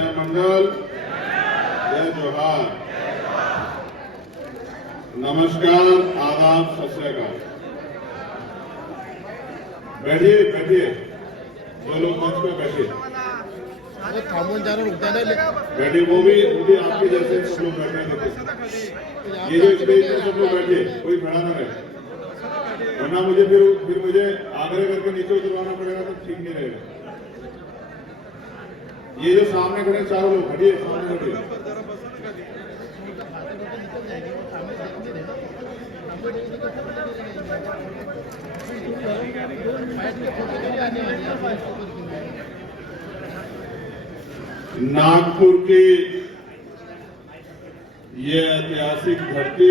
जय मंगल, जय जोहार। नमस्कार, आदाब, सत श्री अकाल। बैठिए बैठिए, जो लोग मंच पे बैठिए बैठिए, वो भी आपके जैसे सब लोग बैठे देखिए। ये जो स्टेज पे सब लोग बैठे, कोई खड़ा ना रहे, वरना मुझे फिर मुझे आग्रह करके नीचे उतरवाना पड़ेगा, तो ठीक नहीं रहेगा। ये जो सामने खड़े चारों लोग, खड़िए, सामने खड़िए। नागपुर की ये ऐतिहासिक धरती,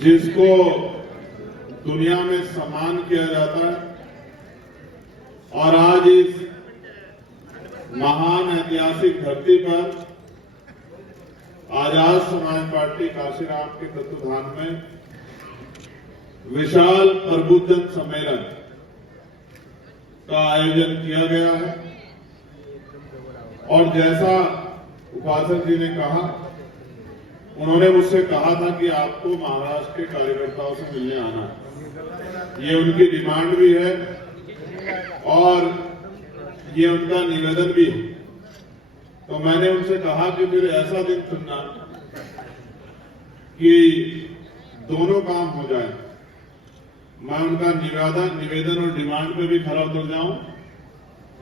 जिसको दुनिया में सम्मान किया जाता है, और आज इस महान ऐतिहासिक धरती पर आजाद समाज पार्टी काशीराम के तत्वाधान में विशाल प्रबुद्धजन सम्मेलन का आयोजन किया गया है। और जैसा उपासक जी ने कहा, उन्होंने मुझसे कहा था कि आपको महाराष्ट्र के कार्यकर्ताओं से मिलने आना है। ये उनकी डिमांड भी है और ये उनका निवेदन भी है। तो मैंने उनसे कहा कि फिर ऐसा दिन चुनना कि दोनों काम हो जाए। मैं उनका निवेदन और डिमांड पे भी खरा उतर जाऊं,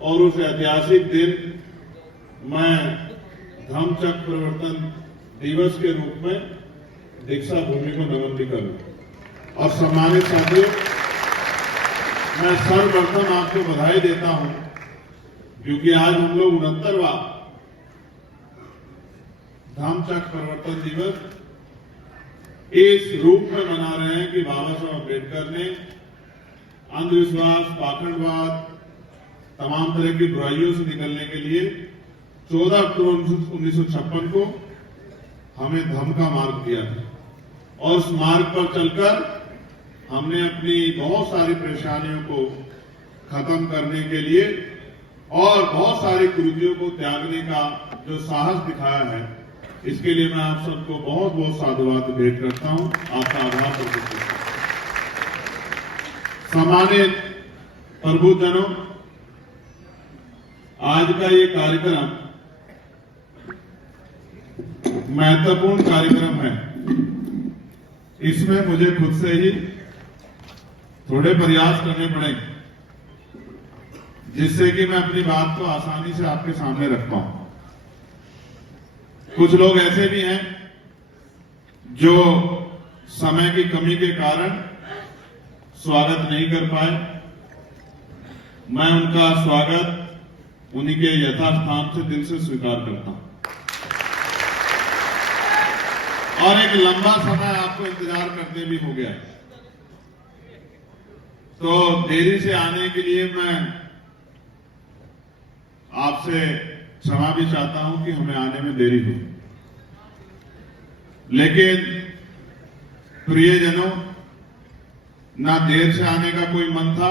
और उस ऐतिहासिक दिन मैं धम्मचक्र प्रवर्तन दिवस के रूप में दीक्षा भूमि को नमन भी करूं। और सम्मानित साथियों, मैं सर्वप्रथम आपको बधाई देता हूं, क्योंकि आज हम लोग 69वां धम्मचक्र प्रवर्तन दिवस इस रूप में मना रहे हैं कि बाबा साहब अम्बेडकर ने अंधविश्वास, पाखंडवाद, तमाम तरह की बुराइयों से निकलने के लिए 14 अक्टूबर 1956 को हमें धम्म का मार्ग दिया था। और उस मार्ग पर चलकर हमने अपनी बहुत सारी परेशानियों को खत्म करने के लिए और बहुत सारी कुरीतियों को त्यागने का जो साहस दिखाया है, इसके लिए मैं आप सबको बहुत बहुत साधुवाद भेंट करता हूं, आपका आभार प्रकट करता हूं। सम्मानित प्रबुद्धजनों, आज का ये कार्यक्रम महत्वपूर्ण कार्यक्रम है। इसमें मुझे खुद से ही थोड़े प्रयास करने पड़ेंगे, जिससे कि मैं अपनी बात को आसानी से आपके सामने रख पाऊं। कुछ लोग ऐसे भी हैं जो समय की कमी के कारण स्वागत नहीं कर पाए। मैं उनका स्वागत उन्हीं के यथास्थान से दिल से स्वीकार करता हूं। और एक लंबा समय आपको इंतजार करते भी हो गया, तो देरी से आने के लिए मैं आपसे क्षमा भी चाहता हूं कि हमें आने में देरी हुई। लेकिन प्रियजनों, ना देर से आने का कोई मन था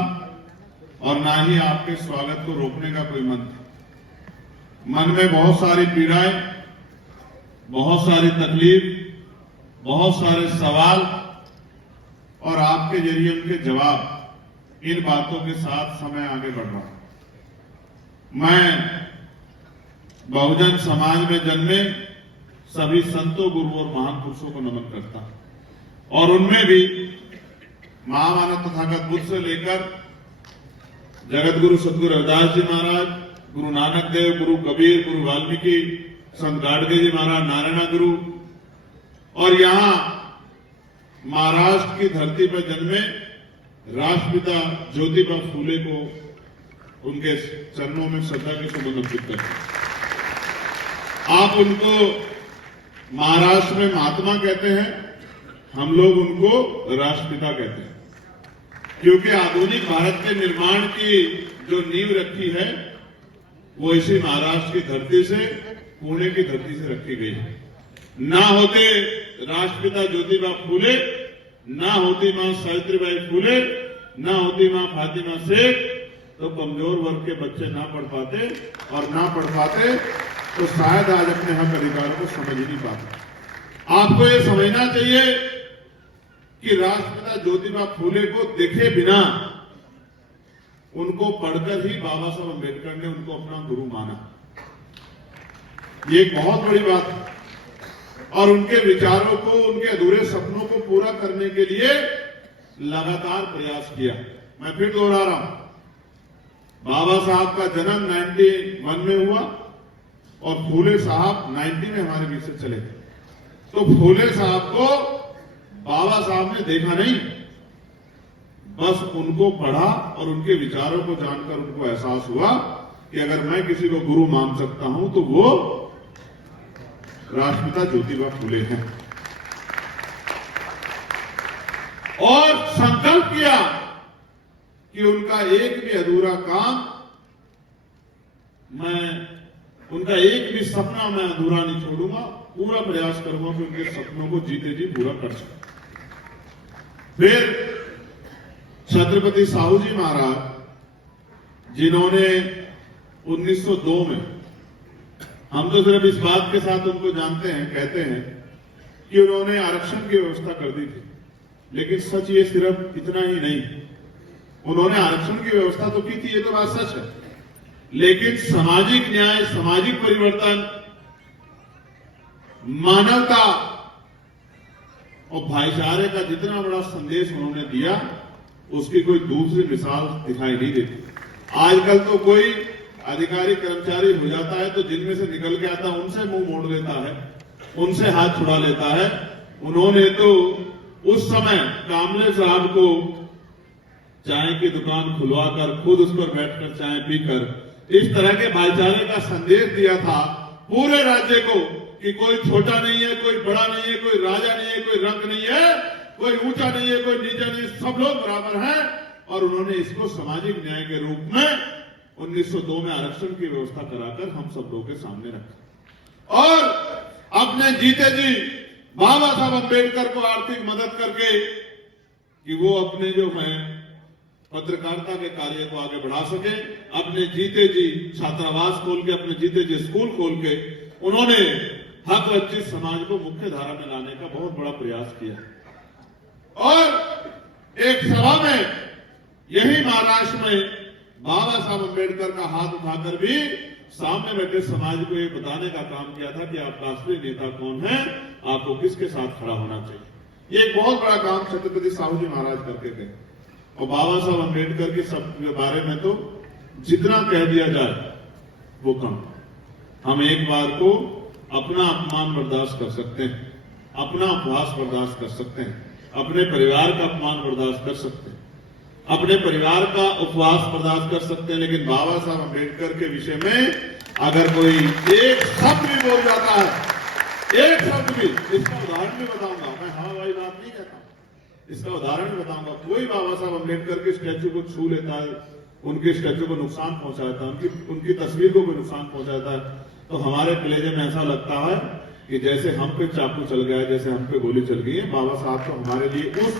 और ना ही आपके स्वागत को रोकने का कोई मन था। मन में बहुत सारी पीड़ाएं, बहुत सारी तकलीफ, बहुत सारे सवाल और आपके जरिए उनके जवाब, इन बातों के साथ समय आगे बढ़ रहा है। मैं बहुजन समाज में जन्मे सभी संतों, गुरुओं और महान पुरुषों को नमन करता हूं, और उनमें भी महामानव तथागत बुद्ध से लेकर जगत गुरु सदगुरु रविदास जी महाराज, गुरु नानक देव, गुरु कबीर, गुरु वाल्मीकि, संत गाडगे जी महाराज, नारायण गुरु, और यहां महाराष्ट्र की धरती पर जन्मे राष्ट्रपिता ज्योतिबा फूले को उनके चरणों में श्रद्धा के सुमन अर्पित करते हैं। आप उनको महाराष्ट्र में महात्मा कहते हैं, हम लोग उनको राष्ट्रपिता कहते हैं, क्योंकि आधुनिक भारत के निर्माण की जो नींव रखी है वो इसी महाराष्ट्र की धरती से, पुणे की धरती से रखी गई है। ना होते राष्ट्रपिता ज्योतिबा फूले, ना होती मां सावित्रीबाई फूले, ना होती मां फातिमा शेख, तो कमजोर वर्ग के बच्चे ना पढ़ पाते, और ना पढ़ पाते तो शायद आज अपने हक अधिकारों को समझ ही नहीं पाते। आपको ये समझना चाहिए कि राष्ट्रपिता ज्योतिबा फूले को देखे बिना उनको पढ़कर ही बाबा साहब अम्बेडकर ने उनको अपना गुरु माना। ये एक बहुत बड़ी बात है, और उनके विचारों को, उनके अधूरे सपनों को पूरा करने के लिए लगातार प्रयास किया। मैं फिर दोहरा रहा हूं, बाबा साहब का जन्म 91 में हुआ और फूले साहब 90 में हमारे बीच से चले गए। तो फूले साहब को बाबा साहब ने देखा नहीं, बस उनको पढ़ा और उनके विचारों को जानकर उनको एहसास हुआ कि अगर मैं किसी को गुरु मान सकता हूं तो वो राष्ट्रपिता ज्योतिबा फूले हैं। और संकल्प किया कि उनका एक भी अधूरा काम, उनका एक भी सपना मैं अधूरा नहीं छोड़ूंगा, पूरा प्रयास करूंगा कि उनके सपनों को जीते जी पूरा कर सकूं। फिर छत्रपति साहू जी महाराज, जिन्होंने 1902 में, हम तो सिर्फ इस बात के साथ उनको जानते हैं, कहते हैं कि उन्होंने आरक्षण की व्यवस्था कर दी थी, लेकिन सच ये सिर्फ इतना ही नहीं, उन्होंने आरक्षण की व्यवस्था तो की थी, ये तो बात सच है, लेकिन सामाजिक न्याय, सामाजिक परिवर्तन, मानवता और भाईचारे का जितना बड़ा संदेश उन्होंने दिया, उसकी कोई दूसरी मिसाल दिखाई नहीं देती। आजकल तो कोई अधिकारी कर्मचारी हो जाता है तो जिनमें से निकल के आता है उनसे मुंह मोड़ लेता है, उनसे हाथ छुड़ा लेता है। उन्होंने तो उस समय कामले साहब को चाय की दुकान खुलवाकर खुद उस पर बैठकर चाय पीकर इस तरह के भाईचारे का संदेश दिया था पूरे राज्य को कि कोई छोटा नहीं है, कोई बड़ा नहीं है, कोई राजा नहीं है, कोई रंग नहीं है, कोई ऊंचा नहीं है, कोई नीचा नहीं है, सब लोग बराबर हैं। और उन्होंने इसको सामाजिक न्याय के रूप में 1902 में आरक्षण की व्यवस्था कराकर हम सब लोगों के सामने रखा। और अपने जीते जी बाबा साहब अम्बेडकर को आर्थिक मदद करके कि वो अपने जो है पत्रकारिता के कार्य को आगे बढ़ा सके, अपने जीते जी छात्रावास खोल के, अपने जीते जी स्कूल खोल के उन्होंने हक वंचित समाज को मुख्य धारा में लाने का बहुत बड़ा प्रयास किया। और एक सभा में यही महाराष्ट्र में बाबा साहब अम्बेडकर का हाथ उठाकर भी सामने बैठे समाज को ये बताने का काम किया था कि आप राष्ट्रीय नेता कौन है, आपको किसके साथ खड़ा होना चाहिए। ये एक बहुत बड़ा काम छत्रपति साहू जी महाराज करके थे। और बाबा साहब अम्बेडकर के सब के बारे में तो जितना कह दिया जाए वो कम। हम एक बार को अपना अपमान बर्दाश्त कर सकते हैं, अपना उपहास बर्दाश्त कर सकते हैं, अपने परिवार का अपमान बर्दाश्त कर सकते हैं, अपने परिवार का उपवास बर्दाश्त कर सकते हैं, लेकिन बाबा साहब अम्बेडकर के विषय में अगर कोई एक शब्द भी बोल जाता है, एक शब्द भी, इसका उदाहरण भी बताऊंगा मैं, हाँ भाई बात नहीं कहता, इसका उदाहरण भी बताऊंगा। कोई बाबा साहब अम्बेडकर के स्टैचू को छू लेता है, उनके स्टैचू को नुकसान पहुंचाता है, उनकी तस्वीर को भी नुकसान पहुंचाता है, तो हमारे कलेजे में ऐसा लगता है कि जैसे हम पे चाकू चल गया है, जैसे हम पे गोली चल गई है। बाबा साहब तो हमारे लिए उस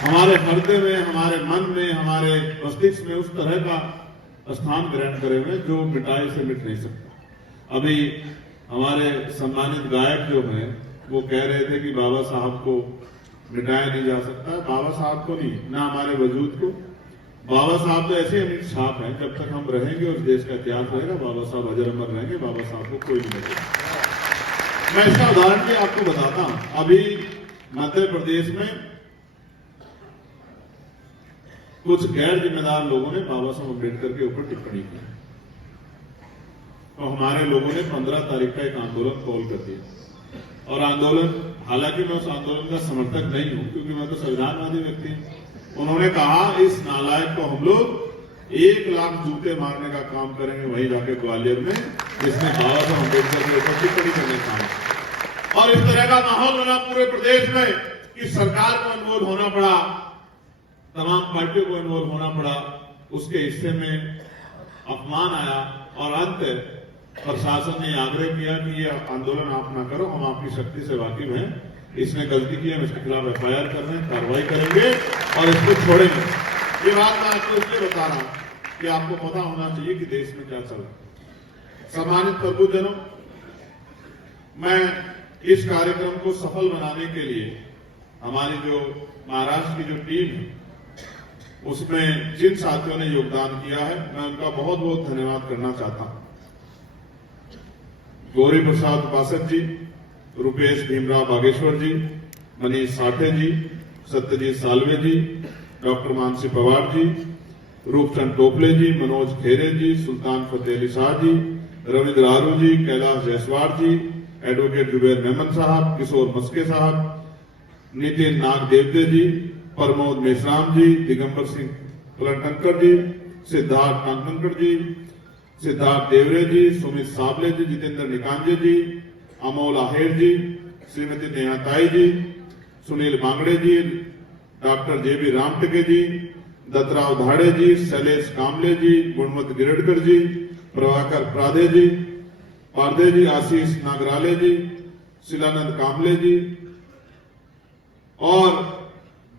हमारे हृदय में, हमारे मन में, हमारे मस्तिष्क में उस तरह का स्थान ग्रहण करे हुए जो मिटाई से मिट नहीं सकता। अभी हमारे सम्मानित गायक जो हैं वो कह रहे थे कि बाबा साहब को मिटाया नहीं जा सकता। बाबा साहब को नहीं, ना हमारे वजूद को। बाबा साहब तो ऐसे अमिट छाप है, जब तक हम रहेंगे और देश का इतिहास रहेगा बाबा साहब अजर अमर रहेंगे, बाबा साहब को कोई नहीं मिलेगा। मैं इसका उदाहरण भी आपको बताता हूं। अभी मध्य प्रदेश में कुछ गैर जिम्मेदार लोगों ने बाबा साहब अम्बेडकर के ऊपर टिप्पणी की, तो हमारे लोगों ने 15 तारीख का एक आंदोलन कॉल कर दिया। और आंदोलन, हालांकि मैं उस आंदोलन का समर्थक नहीं हूं क्योंकि मैं तो संविधानवादी व्यक्ति हूं। उन्होंने कहा इस नालायक को हम लोग 1 लाख जूते मारने का काम करेंगे वहीं जाके ग्वालियर में, जिसने बाबा साहब अम्बेडकर के ऊपर टिप्पणी करने का। और इस तरह का माहौल बना पूरे प्रदेश में कि सरकार को इन्वॉल्व होना पड़ा, तमाम पार्टियों को इन्वॉल्व होना पड़ा, उसके हिस्से में अपमान आया और अंत प्रशासन ने आग्रह किया कि ये आंदोलन आप ना करो, हम आपकी शक्ति से वाकिफ हैं, इसने गलती की, हम इसके खिलाफ FIR कर रहे हैं, कार्रवाई करेंगे और इसको छोड़ेंगे। ये बात मैं आपको इसलिए बता रहा हूं कि आपको पता होना चाहिए कि देश में क्या चल रहा है। सम्मानित प्रभुजनों, मैं इस कार्यक्रम को सफल बनाने के लिए हमारी जो महाराष्ट्र की जो टीम है उसमें जिन साथियों ने योगदान किया है, मैं उनका बहुत बहुत धन्यवाद करना चाहता हूं। गौरी प्रसाद उपासक जी, रुपेश भीमराव बागेश्वर जी, मनीष साठे जी, सत्यजीत सालवे जी, डॉक्टर मानसी पवार जी, रूपचंद टोपले जी, मनोज खेरे जी, सुल्तान फतेह अली शाह जी, रविंद्र आरू जी, कैलाश जायसवाल जी, एडवोकेट जुबैर मेमन साहब, किशोर मस्के साहब, नितिन नाग देवदे जी, प्रमोद मेश्राम जी, दिगंबर सिंह पलटनकर जी, सिद्धार्थ कांकनकर जी, सिद्धार्थ देवरे जी, सुमित साबले जी, जितेंद्र निकांजे जी, अमोल आहेर जी, श्रीमती नेहा ताई जी, सुनील बांगड़े जी, डॉक्टर जेबी रामटके जी, दत्तराव धाड़े जी, शैलेश कामले जी, गुणवंत गिरडकर जी, प्रभाकर पारदे जी, आशीष नागराले जी, शिलानंद कामले जी और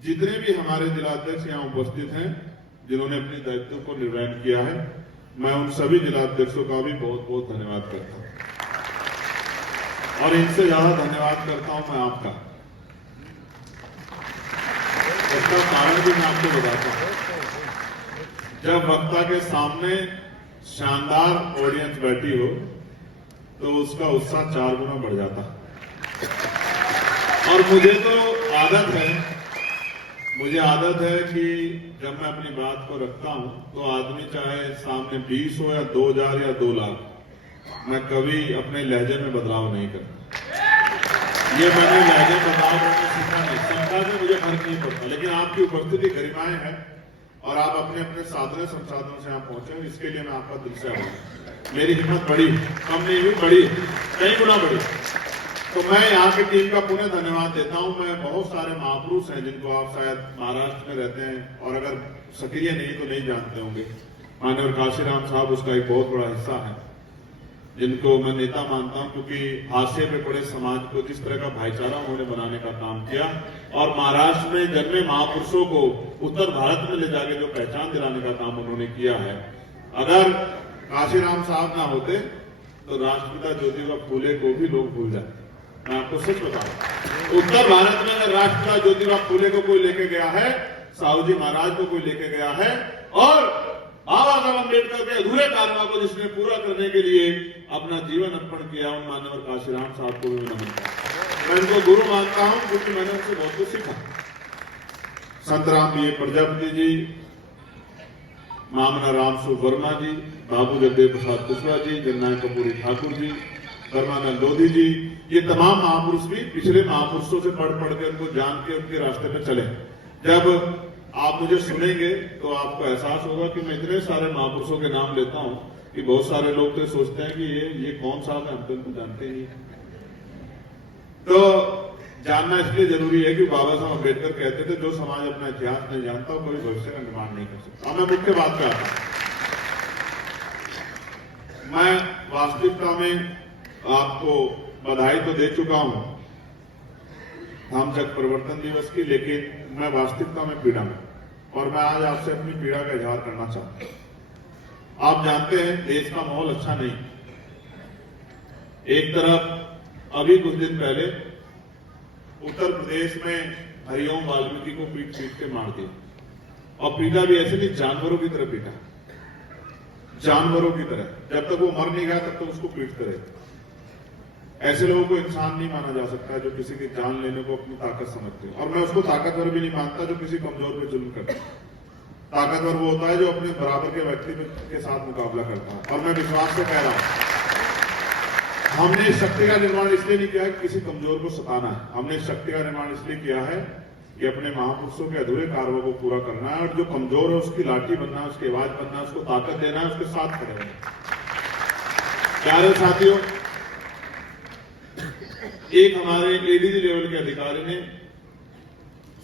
जितने भी हमारे जिलाध्यक्ष यहाँ उपस्थित हैं जिन्होंने अपने दायित्व को निर्वहन किया है, मैं उन सभी जिलाध्यक्षों का भी बहुत बहुत धन्यवाद करता हूं और इनसे ज्यादा धन्यवाद करता हूं मैं आपका। इसका कारण भी मैं आपको बताता हूं। जब वक्ता के सामने शानदार ऑडियंस बैठी हो तो उसका उत्साह 4 गुना बढ़ जाता है। और मुझे आदत है कि जब मैं अपनी बात को रखता हूं तो आदमी चाहे सामने 20 हो या 2000 या 2 लाख, मैं कभी अपने लहजे में बदलाव नहीं करता। ये मैंने लहजे बदलाव करना सीखा नहीं, संख्या में मुझे फर्क नहीं पड़ता, लेकिन आपकी उपस्थिति गरिमाएं है और आप अपने अपने साधन संसाधनों से यहाँ पहुंचे, इसके लिए मैं आपका दिल से आभारी हूं। मेरी हिम्मत बढ़ी, कम नहीं हुई, बढ़ी, कई गुना बढ़ी। तो मैं यहाँ की टीम का पुनः धन्यवाद देता हूं। मैं बहुत सारे महापुरुष हैं जिनको आप शायद महाराष्ट्र में रहते हैं और अगर सक्रिय नहीं तो नहीं जानते होंगे। माननीय काशीराम साहब उसका एक बहुत बड़ा हिस्सा है, जिनको मैं नेता मानता हूं क्योंकि हाशिए पे पड़े समाज को जिस तरह का भाईचारा उन्होंने बनाने का काम किया और महाराष्ट्र में जन्मे महापुरुषों को उत्तर भारत में ले जाके जो पहचान दिलाने का काम उन्होंने किया है। अगर काशीराम साहब ना होते तो राष्ट्रपिता ज्योतिबा फूले को भी लोग भूल जाते। मैं आपको सच बताऊं, उत्तर भारत में अगर राष्ट्रपिता ज्योतिबा फूले को कोई लेके गया है, साहू जी महाराज को कोई लेके गया है और बाबा साहब अम्बेडकर के अधूरे कार्यों को जिसने पूरा करने के लिए अपना जीवन अर्पण किया, उन माननीय काशीराम साहब को भी नमन करता। मैं इनको गुरु मानता हूं क्योंकि मैंने उनसे बहुत कुछ सीखा। संतराम बी प्रजापति जी, मामना राम वर्मा जी, बाबू जगदेव प्रसाद कुशवाहा जी, जननायक कपूरी ठाकुर जी, परमानंद लोधी जी, ये तमाम महापुरुष भी पिछले महापुरुषों से पढ़ के उनको जान के उनके रास्ते पे चले। जब आप मुझे सुनेंगे तो आपको एहसास होगा कि मैं इतने सारे महापुरुषों के नाम लेता हूं कि बहुत सारे लोग तो सोचते हैं कि ये कौन साहब है, हम तो इनको जानते ही। तो जानना इसलिए जरूरी है कि बाबा साहब अम्बेडकर कहते थे जो समाज अपना इतिहास नहीं जानता वो कभी भविष्य का निर्माण नहीं कर सकता। मैं मुख्य बात कर रहा हूं। मैं वास्तविकता में आपको बधाई तो दे चुका हूं धामचक परिवर्तन दिवस की, लेकिन मैं वास्तविकता में पीड़ा में और मैं आज आपसे अपनी पीड़ा का इजहार करना चाहता हूं। आप जानते हैं देश का माहौल अच्छा नहीं। एक तरफ अभी कुछ दिन पहले उत्तर प्रदेश में हरिओम वाल्मीकि को पीट के मार दिया और पीटा भी ऐसे नहीं, जानवरों की तरह पीटा, जानवरों की तरह। जब तक वो मर नहीं गया तब तक उसको पीटते रहे। ऐसे लोगों को इंसान नहीं माना जा सकता जो किसी की जान लेने को अपनी ताकत समझते हैं। और मैं उसको ताकतवर भी नहीं मानता जो किसी कमजोर पे जुल्म करता है। ताकतवर वो होता है जो अपने बराबर के व्यक्ति के साथ मुकाबला करता है। और मैं विश्वास से कह रहा हूं, हमने शक्ति का निर्माण इसलिए नहीं किया है कि किसी कमजोर को सताना है। हमने शक्ति का निर्माण इसलिए किया है कि अपने महापुरुषों के अधूरे कार्यों को पूरा करना है और जो कमजोर है उसकी लाठी बनना है, उसकी आवाज बनना है, उसको ताकत देना है, उसके साथ खड़े रहना। प्यारे साथियों, एक हमारे एडीजी लेवल के अधिकारी ने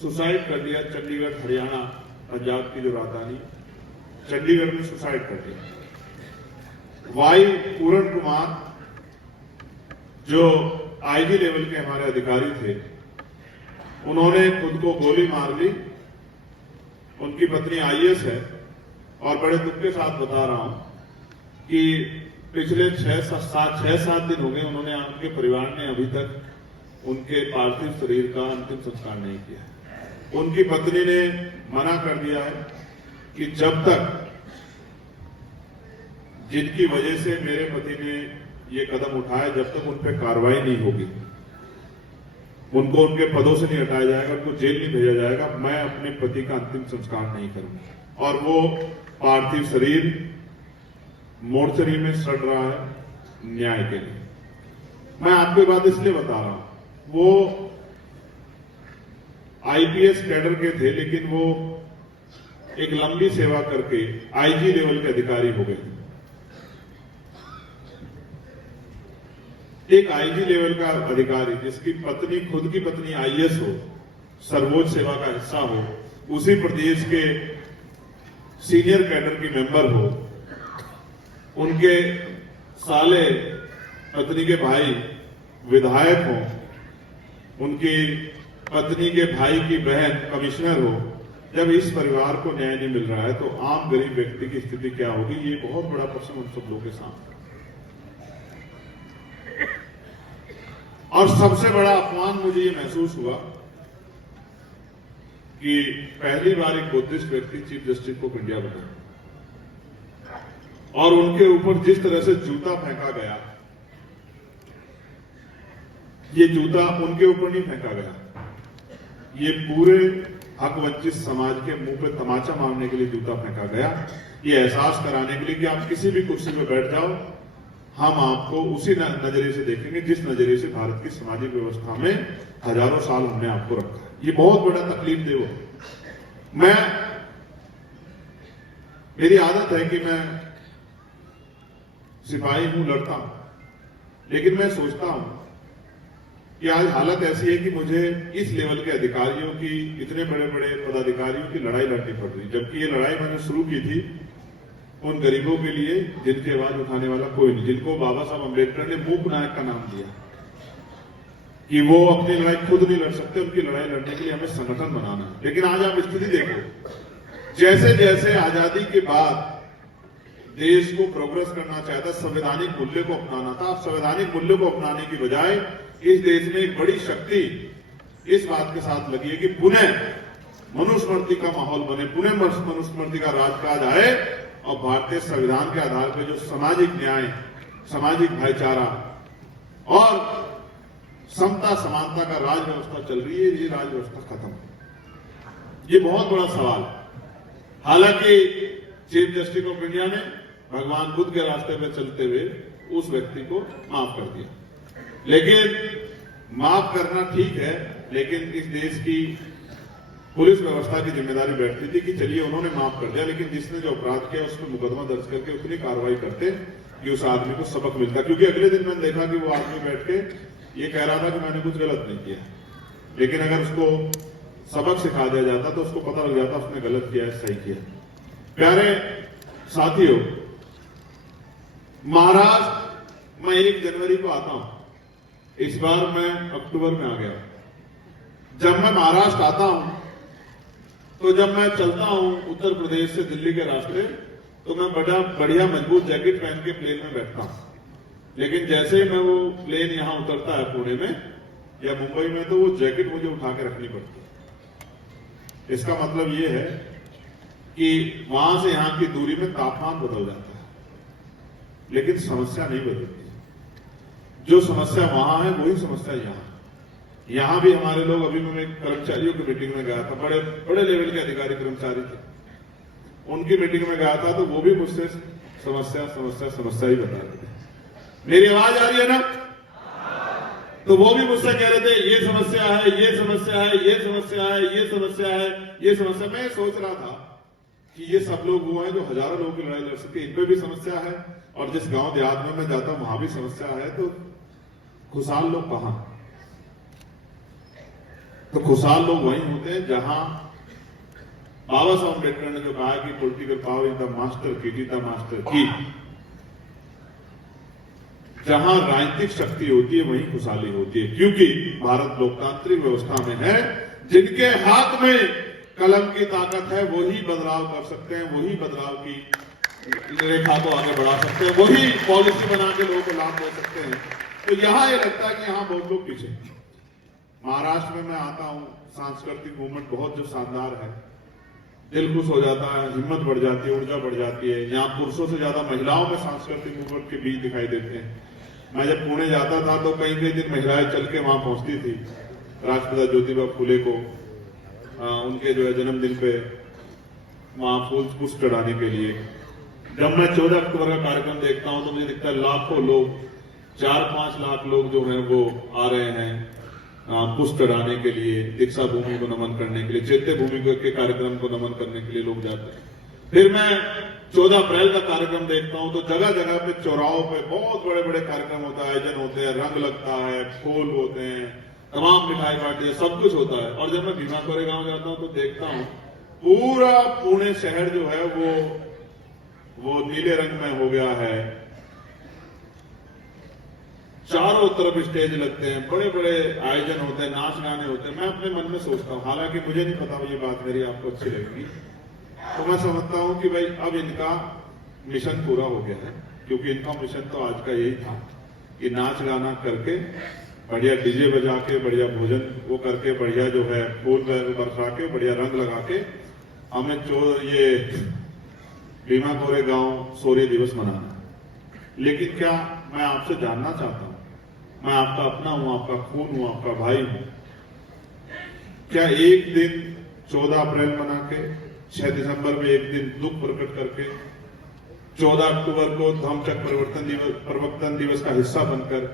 सुसाइड कर दिया। चंडीगढ़, हरियाणा, पंजाब की जो राजधानी चंडीगढ़ में सुसाइड कर दिया। वाई पूरण कुमार जो आईजी लेवल के हमारे अधिकारी थे, उन्होंने खुद को गोली मार ली उनकी पत्नी आईएएस है और बड़े दुख के साथ बता रहा हूं कि पिछले 6-7 दिन हो गए उन्होंने, उनके परिवार ने अभी तक उनके पार्थिव शरीर का अंतिम संस्कार नहीं किया। उनकी पत्नी ने मना कर दिया है कि जब तक जिनकी वजह से मेरे पति ने ये कदम उठाया, जब तक उन पर कार्रवाई नहीं होगी, उनको उनके पदों से नहीं हटाया जाएगा, उनको जेल नहीं भेजा जाएगा, मैं अपने पति का अंतिम संस्कार नहीं करूंगा। और वो पार्थिव शरीर मोर्चरी में सड़ रहा है न्याय के लिए। मैं आपको बात इसलिए बता रहा हूं, वो आईपीएस कैडर के थे, लेकिन वो एक लंबी सेवा करके आईजी लेवल के अधिकारी हो गए। एक आईजी लेवल का अधिकारी जिसकी पत्नी, खुद की पत्नी आईएएस हो, सर्वोच्च सेवा का हिस्सा हो, उसी प्रदेश के सीनियर कैडर की मेंबर हो, उनके साले पत्नी के भाई विधायक हो, उनकी पत्नी के भाई की बहन कमिश्नर हो, जब इस परिवार को न्याय नहीं मिल रहा है तो आम गरीब व्यक्ति की स्थिति क्या होगी? ये बहुत बड़ा प्रश्न उन सब लोगों के सामने। और सबसे बड़ा अपमान मुझे ये महसूस हुआ कि पहली बार एक बुद्धिस्ट व्यक्ति चीफ जस्टिस ऑफ इंडिया बना और उनके ऊपर जिस तरह से जूता फेंका गया, ये जूता उनके ऊपर नहीं फेंका गया, ये पूरे हक वंचित समाज के मुंह पे तमाचा मारने के लिए जूता फेंका गया, ये एहसास कराने के लिए कि आप किसी भी कुर्सी पे बैठ जाओ, हम आपको उसी नजरिए से देखेंगे जिस नजरिए से भारत की सामाजिक व्यवस्था में हजारों साल हमने आपको रखा है। ये बहुत बड़ा तकलीफ दे वो। मेरी आदत है कि मैं सिपाही हूं, लड़ता हूं, लेकिन मैं सोचता हूं कि आज हालत ऐसी है कि मुझे इस लेवल के अधिकारियों की, इतने बड़े बड़े पदाधिकारियों की लड़ाई लड़नी पड़ रही, जबकि ये लड़ाई मैंने शुरू की थी उन गरीबों के लिए जिनकी आवाज उठाने वाला कोई नहीं, जिनको बाबा साहब अम्बेडकर ने मूक नायक का नाम दिया कि वो अपनी लड़ाई खुद नहीं लड़ सकते, उनकी लड़ाई लड़ने के लिए हमें संगठन बनाना है। लेकिन आज आप स्थिति देखो, जैसे जैसे आजादी के बाद देश को प्रोग्रेस करना चाहता, संवैधानिक मूल्य को अपनाना था, संवैधानिक मूल्य को अपनाने की बजाय इस देश में एक बड़ी शक्ति इस बात के साथ लगी है कि पुनः मनुस्मृति का माहौल बने, पुनः मनुस्मृति का राजकाज आए और भारतीय संविधान के आधार पर जो सामाजिक न्याय, सामाजिक भाईचारा और समता समानता का राज व्यवस्था चल रही है, ये राज व्यवस्था खत्म। ये बहुत बड़ा सवाल। हालांकि चीफ जस्टिस ऑफ इंडिया ने भगवान बुद्ध के रास्ते पर चलते हुए उस व्यक्ति को माफ कर दिया, लेकिन माफ करना ठीक है, लेकिन इस देश की पुलिस व्यवस्था की जिम्मेदारी बैठती थी कि चलिए उन्होंने माफ कर दिया, लेकिन जिसने जो अपराध किया उस पर मुकदमा दर्ज करके उतनी कार्रवाई करते कि उस आदमी को सबक मिलता। क्योंकि अगले दिन मैंने देखा कि वो आदमी बैठ के ये कह रहा था कि मैंने कुछ गलत नहीं किया, लेकिन अगर उसको सबक सिखा दिया जाता तो उसको पता लग जाता उसने गलत किया है, सही किया। प्यारे साथियों, महाराष्ट्र मैं 1 जनवरी को आता हूं, इस बार मैं अक्टूबर में आ गया। जब मैं महाराष्ट्र आता हूं तो जब मैं चलता हूं उत्तर प्रदेश से दिल्ली के रास्ते, तो मैं बड़ा बढ़िया मजबूत जैकेट पहन के प्लेन में बैठता हूं, लेकिन जैसे ही मैं वो प्लेन यहां उतरता है पुणे में या मुंबई में, तो वो जैकेट मुझे उठा के रखनी पड़ती है। इसका मतलब ये है कि वहां से यहां की दूरी में तापमान बदल जाता है, लेकिन समस्या नहीं बदलती। जो समस्या वहां है वही समस्या यहां भी हमारे लोग, अभी मैं कर्मचारियों की मीटिंग में गया था, बड़े बड़े लेवल के अधिकारी कर्मचारी थे, उनकी मीटिंग में गया था, तो वो भी मुझसे समस्या समस्या समस्या ही बता रहे थे। मेरी आवाज आ रही है ना? तो वो भी मुझसे कह रहे थे ये समस्या है, ये समस्या है, ये समस्या है, ये समस्या है, ये समस्या। मैं सोच रहा था कि ये सब लोग वो हैं जो हजारों लोगों की लड़ाई लड़ सकते, इन पे भी समस्या है, और जिस गांव देहात में मैं जाता हूं वहां भी समस्या है, तो खुशहाल लोग कहां? तो खुशहाल लोग वहीं होते हैं जहां बाबा साहब अम्बेडकर ने जो कहा कि political power is the master की, इज द मास्टर की। जहां राजनीतिक शक्ति होती है वहीं खुशहाली होती है, क्योंकि भारत लोकतांत्रिक व्यवस्था में है। जिनके हाथ में कलम की ताकत है, वही बदलाव कर सकते हैं, वही बदलाव की रेखा को आगे बढ़ा सकते हैं, वही पॉलिसी बना के लोगों को लाभ दे सकते हैं। तो यहां ये लगता है कि यहां बहुत लोग पीछे। महाराष्ट्र में मैं आता हूं, सांस्कृतिक मूवमेंट बहुत जो शानदार है, दिल खुश हो जाता है, हिम्मत बढ़ जाती है, ऊर्जा बढ़ जाती है। यहाँ पुरुषों से ज्यादा महिलाओं में सांस्कृतिक मूवमेंट के बीज दिखाई देते हैं। मैं जब पुणे जाता था तो कई कई दिन महिलाएं चल के वहां पहुंचती थी राष्ट्रपिता ज्योतिबा फुले को उनके जो है जन्मदिन पे वहां फूल पुष्प चढ़ाने के लिए। जब मैं 14 अक्टूबर का कार्यक्रम देखता हूं तो मुझे दिखता है लाखों लोग, 4-5 लाख लोग जो हैं वो आ रहे हैं पुष्प चढ़ाने के लिए, दीक्षा भूमि को नमन करने के लिए, चैत्य भूमि के कार्यक्रम को नमन करने के लिए लोग जाते हैं। फिर मैं 14 अप्रैल का कार्यक्रम देखता हूं तो जगह जगह पे चौराहों पे बहुत बड़े बड़े कार्यक्रम होता है, आयोजन होते हैं, रंग लगता है, फूल होते हैं, तमाम मिठाई बांटती है, सब कुछ होता है। और जब मैं भीमा कोरेगांव जाता हूं तो देखता हूं पूरा पुणे शहर जो है वो नीले रंग में हो गया है, चारों तरफ स्टेज लगते हैं, बड़े बड़े आयोजन होते हैं, नाच गाने होते हैं। मैं अपने मन में सोचता हूं, हालांकि मुझे नहीं पता ये बात मेरी आपको अच्छी लगेगी, तो मैं समझता हूं कि भाई अब इनका मिशन पूरा हो गया है, क्योंकि इनका मिशन तो आज का यही था कि नाच गाना करके, बढ़िया डीजे बजा के, बढ़िया भोजन वो करके, बढ़िया जो है फूल बरसा के, बढ़िया रंग लगा के हमें ये भीमा कोरेगांव शौर्य दिवस मनाना। लेकिन क्या मैं आपसे जानना चाहता हूं, मैं आपका अपना हूं, आपका खून हूं, आपका भाई हूं, क्या एक दिन 14 अप्रैल मना के, 6 दिसंबर में एक दिन दुख प्रकट करके, 14 अक्टूबर को धम्मचक्र प्रवर्तन दिवस का हिस्सा बनकर,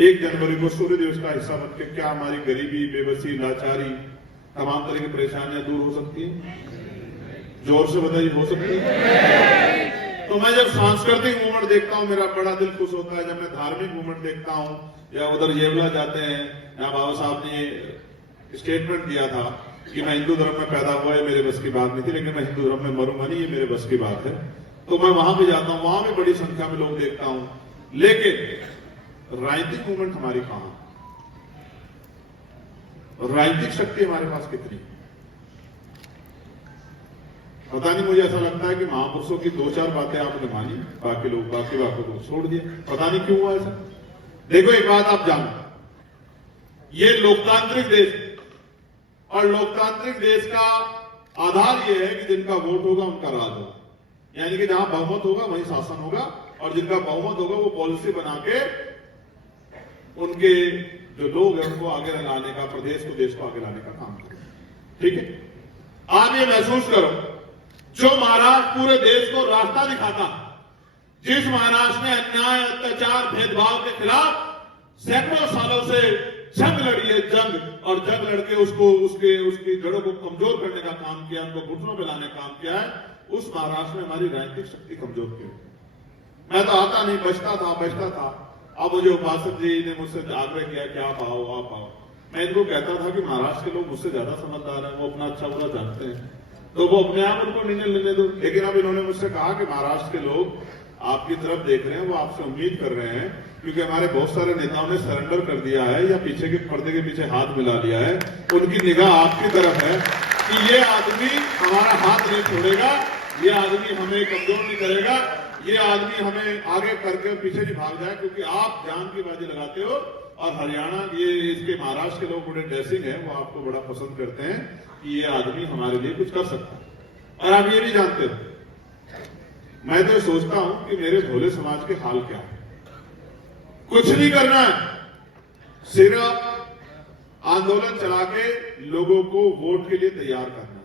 1 जनवरी को सूर्य दिवस का हिस्सा बनकर, क्या हमारी गरीबी, बेबसी, लाचारी, तमाम तरह की परेशानियां दूर हो सकती है? जोर से बताइए, हो सकती है? तो मैं जब सांस्कृतिक मूवमेंट देखता हूं मेरा बड़ा दिल खुश होता है। जब मैं धार्मिक मूवमेंट देखता हूं, या उधर येवला जाते हैं, यहाँ बाबा साहब ने स्टेटमेंट दिया था कि मैं हिंदू धर्म में पैदा हुआ है, मेरे बस की बात नहीं थी, लेकिन मैं हिंदू धर्म में मरूंगा नहीं, ये मेरे बस की बात है। तो मैं वहां भी जाता हूं, वहां भी बड़ी संख्या में लोग देखता हूं। लेकिन राजनीतिक मूवमेंट हमारी कहां, राजनीतिक शक्ति हमारे पास कितनी? पता नहीं, मुझे ऐसा लगता है कि महापुरुषों की 2-4 बातें आपने मानी, बाकी बातों को छोड़ दिया। पता नहीं क्यों हुआ ऐसा। देखो एक बात आप जानो, ये लोकतांत्रिक देश, और लोकतांत्रिक देश का आधार यह है कि जिनका वोट होगा उनका राज होगा, यानी कि जहां बहुमत होगा वहीं शासन होगा, और जिनका बहुमत होगा वो पॉलिसी बना के उनके जो लोग हैं उनको आगे लाने का, प्रदेश को, देश को आगे लाने का काम करें। ठीक है, आप ये महसूस करो, जो महाराष्ट्र पूरे देश को रास्ता दिखाता, जिस महाराष्ट्र ने अन्याय, अत्याचार, भेदभाव के खिलाफ सैकड़ों सालों से जंग लड़ी है, जंग, और जंग लड़के उसकी जड़ों को कमजोर करने का काम किया, उनको घुटनों पे लाने का काम किया है, उस महाराष्ट्र में हमारी राजनीतिक शक्ति कमजोर क्यों? मैं तो आता नहीं, बचता था। अब मुझे उपासक जी ने मुझसे आग्रह किया कि आप आओ। मैं इनको कहता था कि महाराष्ट्र के लोग मुझसे ज्यादा समझदार हैं, वो अपना अच्छा बुरा जानते हैं, तो वो अपने आप उनको निर्णय लेने दो। लेकिन अब इन्होंने मुझसे कहा कि महाराष्ट्र के लोग आपकी तरफ देख रहे हैं, वो आपसे उम्मीद कर रहे हैं, क्योंकि हमारे बहुत सारे नेताओं ने सरेंडर कर दिया है या पीछे के पर्दे के पीछे हाथ मिला लिया है, उनकी निगाह आपकी तरफ है कि ये आदमी हमारा हाथ नहीं छोड़ेगा, ये आदमी हमें कमजोर नहीं करेगा, ये आदमी हमें आगे करके पीछे नहीं भाग जाए, क्योंकि आप जान की बाजी लगाते हो। और हरियाणा, ये इसके महाराष्ट्र के लोग बड़े ड्रेसिंग है, वो आपको बड़ा पसंद करते हैं कि ये आदमी हमारे लिए कुछ कर सकता है। और आप ये भी जानते हो, मैं तो सोचता हूं कि मेरे भोले समाज के हाल क्या है। कुछ नहीं करना है, सिर्फ आंदोलन चला के लोगों को वोट के लिए तैयार करना।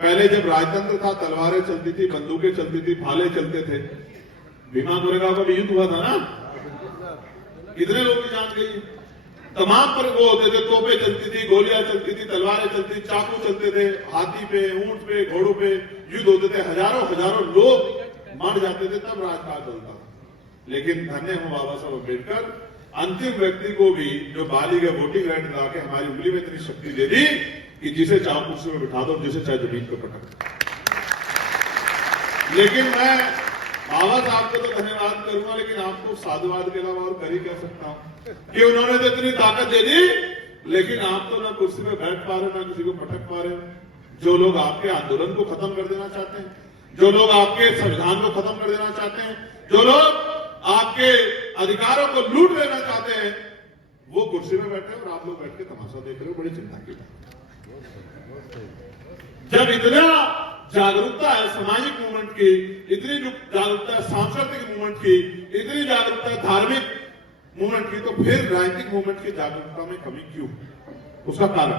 पहले जब राजतंत्र था, तलवारें चलती थी, बंदूकें चलती थी, भाले चलते थे। भीमा कोरेगांव का भी युद्ध हुआ था ना, कितने लोग की जान गई। तमाम पर वो होते थे, तोपें चलती थी, गोलियां चलती थी, तलवारें चलती, चाकू चलते थे, हाथी पे, ऊंट पे, घोड़ों पे युद्ध होते थे, हजारों लोग मर जाते थे, तब राजकाज चलता था। लेकिन धन्य हो बाबा साहब अम्बेडकर, अंतिम व्यक्ति को भी जो बालिग वोटिंग राइट ला के हमारी उंगली में इतनी शक्ति दे दी कि जिसे चाहो कुर्सी में बिठा दो, जिसे चाहे जमीन पर पटक दो। लेकिन मैं बाबा साहब को तो धन्यवाद करूंगा, लेकिन आपको साधुवाद के अलावा और कर ही कह सकता हूं कि उन्होंने तो इतनी ताकत दे दी, लेकिन आप तो ना कुर्सी में बैठ पा रहे, ना किसी को पटक पा रहे। जो लोग आपके आंदोलन को खत्म कर देना चाहते हैं, जो लोग आपके संविधान को खत्म कर देना चाहते हैं, जो लोग आपके अधिकारों को लूट लेना चाहते हैं, वो कुर्सी में बैठे और आप लोग बैठ के तमाशा देख रहे हो। बड़ी चिंता की बात। जब इतना जागरूकता है सामाजिक मूवमेंट की, इतनी जागरूकता है सांस्कृतिक मूवमेंट की, इतनी जागरूकता है धार्मिक मूवमेंट की, तो फिर राजनीतिक मूवमेंट की जागरूकता में कमी क्यों? उसका कारण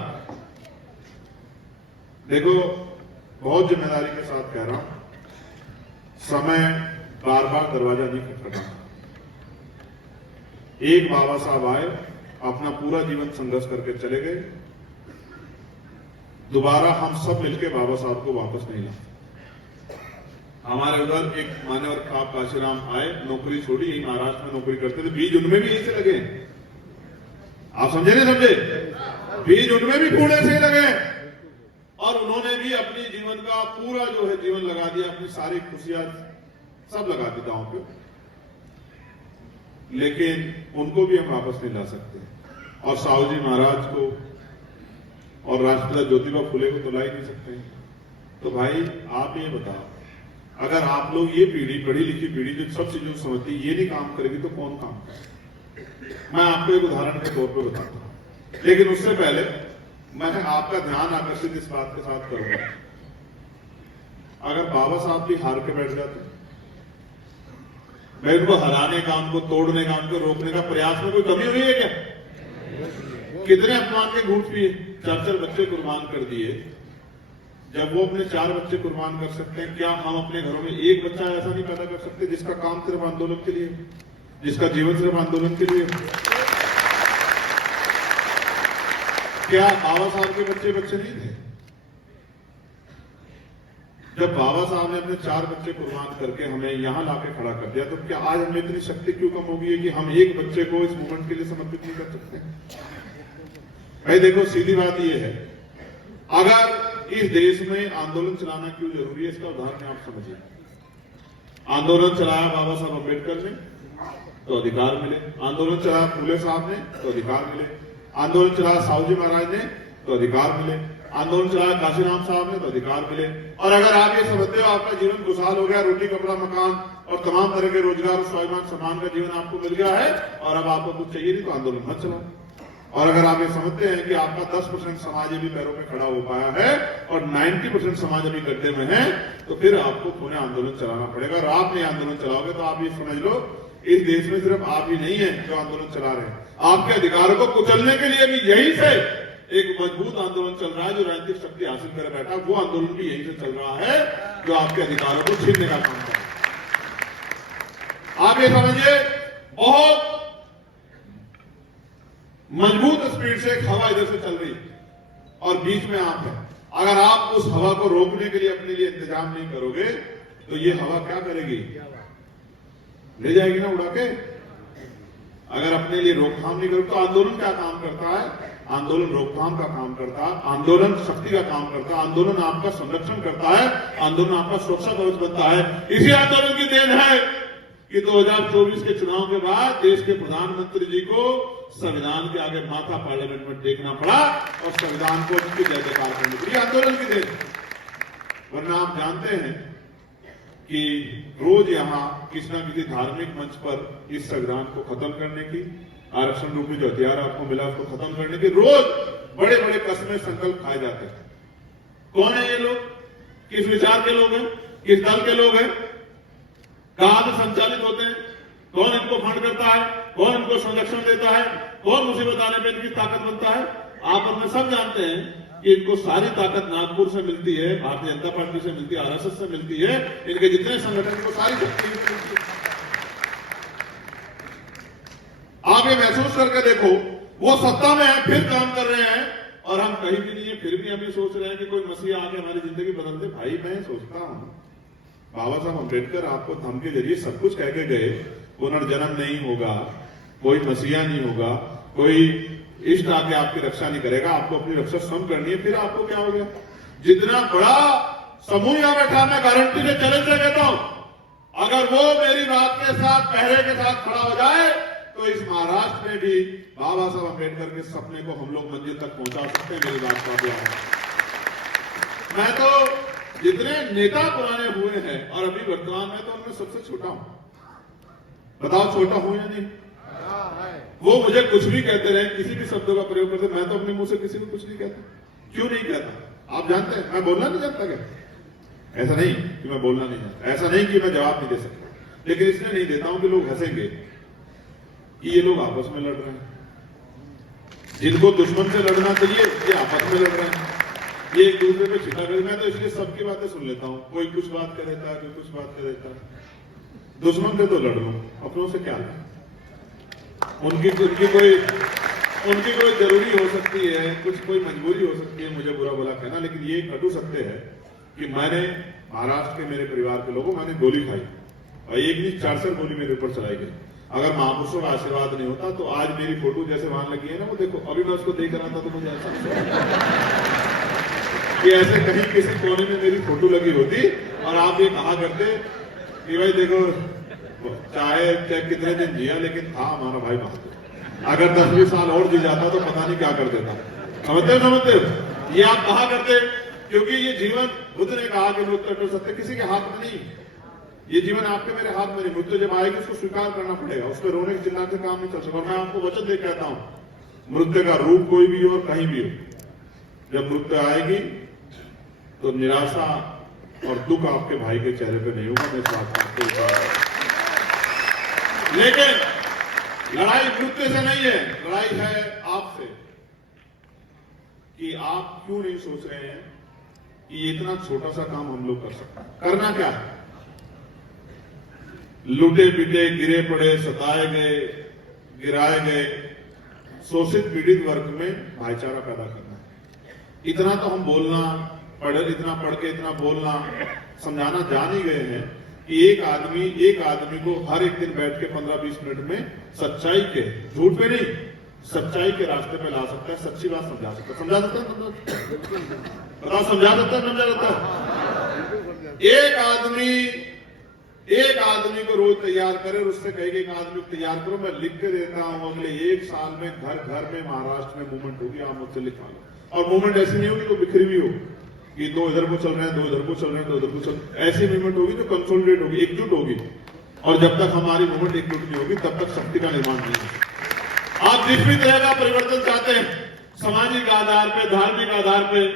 देखो, बहुत जिम्मेदारी के साथ कह रहा हूं, समय बार बार दरवाजा नहीं खटखटाता। एक बाबा साहब आए, अपना पूरा जीवन संघर्ष करके चले गए, दोबारा हम सब मिलकर बाबा साहब को वापस नहीं लाए। हमारे उधर एक मान्यवर खाप काशीराम आए, नौकरी छोड़ी, यही महाराष्ट्र में नौकरी करते थे, बीज उनमें भी ऐसे लगे। आप समझे नहीं समझे? बीज उनमें भी पुणे से लगे और उन्होंने भी अपनी जीवन का पूरा जो है जीवन लगा दिया, अपनी सारी खुशियां सब लगा दी गांव पे, लेकिन उनको भी हम वापस नहीं ला सकते। और साहू जी महाराज को और राष्ट्रपिता ज्योतिबा फुले को तो ला ही नहीं सकते। तो भाई आप ये बताओ, अगर आप लोग ये पीढ़ी, पढ़ी लिखी पीढ़ी जो सब चीजों को समझती ये नहीं काम करेगी तो कौन काम करेगा? मैं आपको एक उदाहरण के तौर पर बताता हूं, लेकिन उससे पहले मैं आपका ध्यान आकर्षित इस बात के साथ करूंगा, अगर बाबा साहब भी हार के बैठ जाते, मैं उनको हराने का, उनको तोड़ने का, उनको रोकने का प्रयास में कोई कमी हुई है क्या? कितने अपमान के घूंट पिए, 4 बच्चे कुर्बान कर दिए। जब वो अपने 4 बच्चे कुर्बान कर सकते हैं, क्या हम अपने घरों में एक बच्चा ऐसा नहीं पैदा कर सकते जिसका काम सिर्फ आंदोलन के लिए, जिसका जीवन सिर्फ आंदोलन के लिए? क्या बाबा साहब के बच्चे नहीं थे? जब बाबा साहब ने अपने 4 बच्चे कुर्बान करके हमें यहां लाके खड़ा कर दिया, तो क्या आज हमें इतनी शक्ति क्यों कम हो गई है कि हम एक बच्चे को इस मूवमेंट के लिए समर्पित नहीं कर सकते? भाई देखो, सीधी बात यह है, अगर इस देश में आंदोलन चलाना क्यों जरूरी है, इसका उदाहरण आप समझिए। आंदोलन चलाया बाबा साहब अम्बेडकर ने तो अधिकार मिले, आंदोलन चलाया फुले साहब ने तो अधिकार मिले, आंदोलन चलाया साहू जी महाराज ने तो अधिकार मिले, आंदोलन चलाया काशीराम साहब ने तो अधिकार मिले। और अगर आप ये समझते हो आपका जीवन खुशहाल हो गया, रोटी कपड़ा मकान और तमाम तरह के रोजगार और स्वाभिमान सम्मान का जीवन आपको मिल गया है और अब आपको कुछ चाहिए नहीं, तो आंदोलन मत चलाओ। और अगर आप ये समझते हैं कि आपका 10% समाज अभी पैरों पे खड़ा हो पाया है और 90% समाज अभी गड्ढे में है, तो फिर आपको पुनः आंदोलन चलाना पड़ेगा। और आप नहीं आंदोलन चलाओगे तो आप ये समझ लो, इस देश में सिर्फ आप ही नहीं है जो आंदोलन चला रहे हैं, आपके अधिकारों को कुचलने के लिए भी यहीं से एक मजबूत आंदोलन चल रहा है जो राजनीतिक शक्ति हासिल कर बैठा, वो आंदोलन भी यहीं से चल रहा है जो आपके अधिकारों को छीनने का काम कर रहा है। आप ये समझिए, बहुत मजबूत स्पीड से एक हवा इधर से चल रही है और बीच में आप हैं। अगर आप उस हवा को रोकने के लिए अपने लिए इंतजाम नहीं करोगे तो ये हवा क्या करेगी? ले जाएगी ना उड़ा के। अगर अपने लिए रोकथाम नहीं करोगे तो आंदोलन क्या काम करता है? आंदोलन रोकथाम का काम करता है, आंदोलन शक्ति का काम करता है, आंदोलन आपका संरक्षण करता है, आंदोलन आपका सुरक्षा कवच बनता है। इसी आंदोलन की देन है कि 2024 के चुनाव के बाद देश के प्रधानमंत्री जी को संविधान के आगे माथा पार्लियामेंट में टेकना पड़ा और संविधान को उसकी जय जयकार करने के लिए आंदोलन की देन। वरना आप जानते हैं कि रोज यहां किसी न किसी धार्मिक मंच पर इस संविधान को खत्म करने की, आरक्षण रूपी जो हथियार आपको मिला उसको खत्म करने के रोज बड़े बड़े कस्में संकल्प खाए जाते हैं। कौन है ये लोग? किस विचार के लोग हैं? किस दल के लोग हैं? कहां से संचालित होते हैं? कौन इनको फंड करता है? कौन इनको संरक्षण देता है? कौन मुसीबत आने पर इनकी ताकत बनता है? आप और मैं सब जानते हैं कि इनको सारी ताकत नागपुर से मिलती है, भारतीय जनता पार्टी से मिलती है, आरएसएस से मिलती है, इनके जितने संगठन को सारी शक्ति मिलती है। आप ये महसूस करके देखो, वो सत्ता में है फिर काम कर रहे हैं और हम कहीं भी नहीं है, फिर भी अभी सोच रहे हैं कि कोई मसीहा आके हमारी जिंदगी बदल दे। भाई मैं सोचता हूं, बाबा साहब अम्बेडकर आपको धर्म के जरिए सब कुछ कह के गए, पुनर्जन्म नहीं होगा, कोई मसीहा नहीं होगा, कोई इष्ट आके आपकी रक्षा नहीं करेगा, आपको अपनी रक्षा स्वयं करनी है। फिर आपको क्या हो गया? जितना बड़ा समूह यहां बैठा, मैं गारंटी से चैलेंज से कहता हूं, अगर वो मेरी बात के साथ, पहरे के साथ खड़ा हो जाए तो इस महाराष्ट्र में भी बाबा साहब अम्बेडकर के सपने को हम लोग मंजिल तक पहुंचा सकते हैं। मेरी बात का मैं तो जितने नेता पुराने हुए हैं और अभी वर्तमान में तो उनमें सबसे छोटा हूं। बताओ छोटा हूं या नहीं? वो मुझे कुछ भी कहते रहे, किसी भी शब्दों का प्रयोग करते, मैं तो अपने मुंह से किसी को कुछ नहीं कहता। क्यों नहीं कहता आप जानते हैं? मैं बोलना नहीं जानता क्या? ऐसा नहीं कि मैं बोलना नहीं जानता, ऐसा नहीं कि मैं जवाब नहीं दे सकता, लेकिन इसलिए नहीं देता हूं कि लोग हंसेंगे कि ये लोग आपस में लड़ रहे हैं। जिनको दुश्मन से लड़ना चाहिए ये आपस में लड़ रहे हैं, ये एक दूसरे पे छिटा कर। मैं तो इसलिए सबकी बातें सुन लेता हूं, कोई कुछ बात कर देता है, कोई कुछ बात कर देता है। दुश्मन से तो लड़ लो, अपनों से क्या? उनकी कोई जरूरी हो सकती है, कुछ कोई मजबूरी हो सकती है मुझे बुरा भला कहना, लेकिन ये कटु सत्य है कि मैंने महाराष्ट्र के मेरे परिवार के लोगों मैंने गोली खाई और एक नहीं 4 गोली मेरे ऊपर चलाई गई। अगर महापुरुषों का आशीर्वाद नहीं होता तो आज मेरी फोटो जैसे वहां लगी है ना, वो देखो अभी मैं उसको देख रहा था तो मुझे ऐसा कि ऐसे कहीं किसी कोने में मेरी फोटो लगी होती और आप ये कहा करते कि भाई देखो चाहे कितने दिन जिया लेकिन था हमारा भाई बहादुर। अगर 10-20 साल और जी जाता तो पता नहीं क्या कर देता। समझते हो? ये आप कहा करते क्योंकि ये जीवन, बुद्ध ने कहा कि मृत्यु अटल सत्य किसी के हाथ में नहीं। ये जीवन आपके मेरे हाथ में नहीं। मृत्यु जब आएगी उसको स्वीकार करना पड़ेगा, उस पर रोने चिल्लाने से काम नहीं चल सकता। मैं आपको वचन दे कहता हूं, मृत्यु का रूप कोई भी हो और कहीं भी हो, जब मृत्यु आएगी तो निराशा और दुख आपके भाई के चेहरे पे नहीं होगा। मैं इस बात का लेकिन लड़ाई मृत्यु से नहीं है, लड़ाई है आपसे कि आप क्यों नहीं सोच रहे हैं कि ये इतना छोटा सा काम हम लोग कर सकते हैं। करना क्या है? लूटे पीटे, गिरे पड़े, सताए गए, गिराए गए, शोषित पीड़ित वर्ग में भाईचारा पैदा करना है। इतना तो हम इतना पढ़ के इतना बोलना समझाना जान ही गए हैं कि एक आदमी को हर एक दिन बैठ के 15-20 मिनट में सच्चाई के, झूठ पे नहीं, सच्चाई के रास्ते पे ला सकता है, सच्ची बात समझा सकता है। बताओ समझा सकता है? समझा सकता है? एक आदमी को रोज तैयार करे और उससे कहेगा एक आदमी को तैयार करो, मैं लिख के देता हूं अगले 1 साल में घर घर में महाराष्ट्र में मूवमेंट होगी, आप मुझसे लिखवा लो। और मूवमेंट ऐसी नहीं होगी तो बिखरी हुई हो कि 2 इधर को चल रहे हैं, 2 इधर को चल रहे हैं, 2 इधर को चल, ऐसी मूवमेंट होगी जो कंसोलिडेट होगी, एकजुट होगी। और जब तक हमारी मूवमेंट एकजुट नहीं होगी तब तक शक्ति का निर्माण नहीं होगा। आप जिस भी तरह का परिवर्तन चाहते हैं, सामाजिक आधार पे, धार्मिक आधार पे,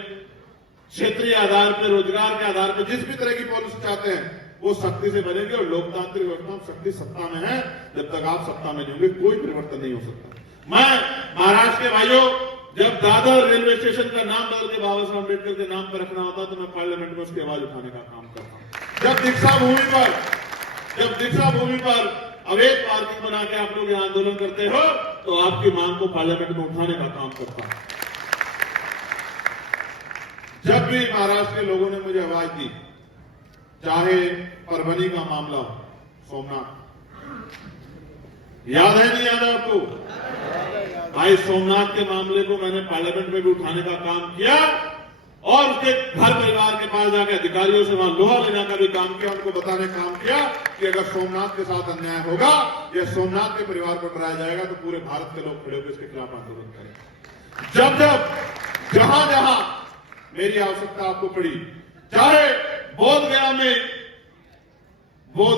क्षेत्रीय आधार पे, रोजगार के आधार पे, जिस भी तरह की पॉलिसी चाहते हैं वो शक्ति से बनेगी। और लोकतांत्रिक व्यवस्था में शक्ति सत्ता में है, जब तक आप सत्ता में नहीं होंगे कोई परिवर्तन नहीं हो सकता। मैं महाराष्ट्र के भाइयों, जब दादर रेलवे स्टेशन का नाम बदल के बाबा साहब अम्बेडकर के नाम पर रखना होता तो मैं पार्लियामेंट में उसकी आवाज उठाने का काम करता हूं। जब दीक्षा भूमि पर अवैध पार्किंग बना के आप लोग आंदोलन करते हो तो आपकी मांग को पार्लियामेंट में उठाने का काम करता हूं। जब भी महाराष्ट्र के लोगों ने मुझे आवाज दी, चाहे परभनी का मामला हो, सोमनाथ, याद है नहीं याद है आपको? भाई सोमनाथ के मामले को मैंने पार्लियामेंट में भी उठाने का काम किया और उसके घर परिवार के पास जाकर अधिकारियों से वहां लोहा लेने का भी काम किया, उनको बताने का काम किया कि अगर सोमनाथ के साथ अन्याय होगा या सोमनाथ के परिवार को डराया जाएगा तो पूरे भारत के लोग खड़े होकर इसके खिलाफ आंदोलन करें। जहां मेरी आवश्यकता आपको पड़ी, चाहे बोध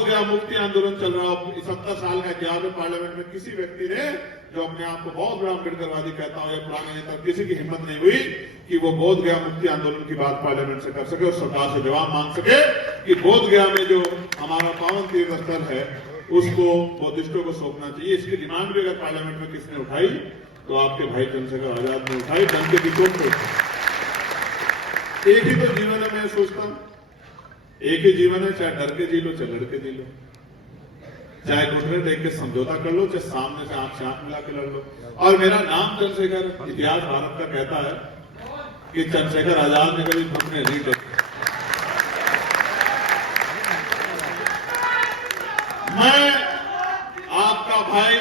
गया मुक्ति आंदोलन चल रहा हो, 70 साल का इतिहास में पार्लियामेंट में किसी व्यक्ति ने जो अपने आप को बहुत बड़ा अम्बेडकरवादी कहता हूं या पुराने नेता, किसी की हिम्मत नहीं हुई कि वो बोध गया मुक्ति आंदोलन की बात पार्लियामेंट से कर सके और सरकार से जवाब मांग सके कि बोध गया में जो हमारा पावन तीर्थ स्थल है उसको बौद्धिस्टों को सौंपना चाहिए। इसकी डिमांड भी अगर पार्लियामेंट में किसने उठाई तो आपके भाई चंद्रशेखर आजाद ने उठाई, डंके की चोट पे। एक ही तो जीवन है, मैं सोचता हूं एक ही जीवन है, चाहे डर के जी लो चाहे लड़ के जी लो, चाहे घुटने टेक के समझौता कर लो, चाहे सामने से आंख से आंख मिला के लड़ लो। और मेरा नाम चंद्रशेखर, इतिहास भारत का कहता है कि चंद्रशेखर आजाद ने कभी घुटने नहीं टेके। मैं आपका भाई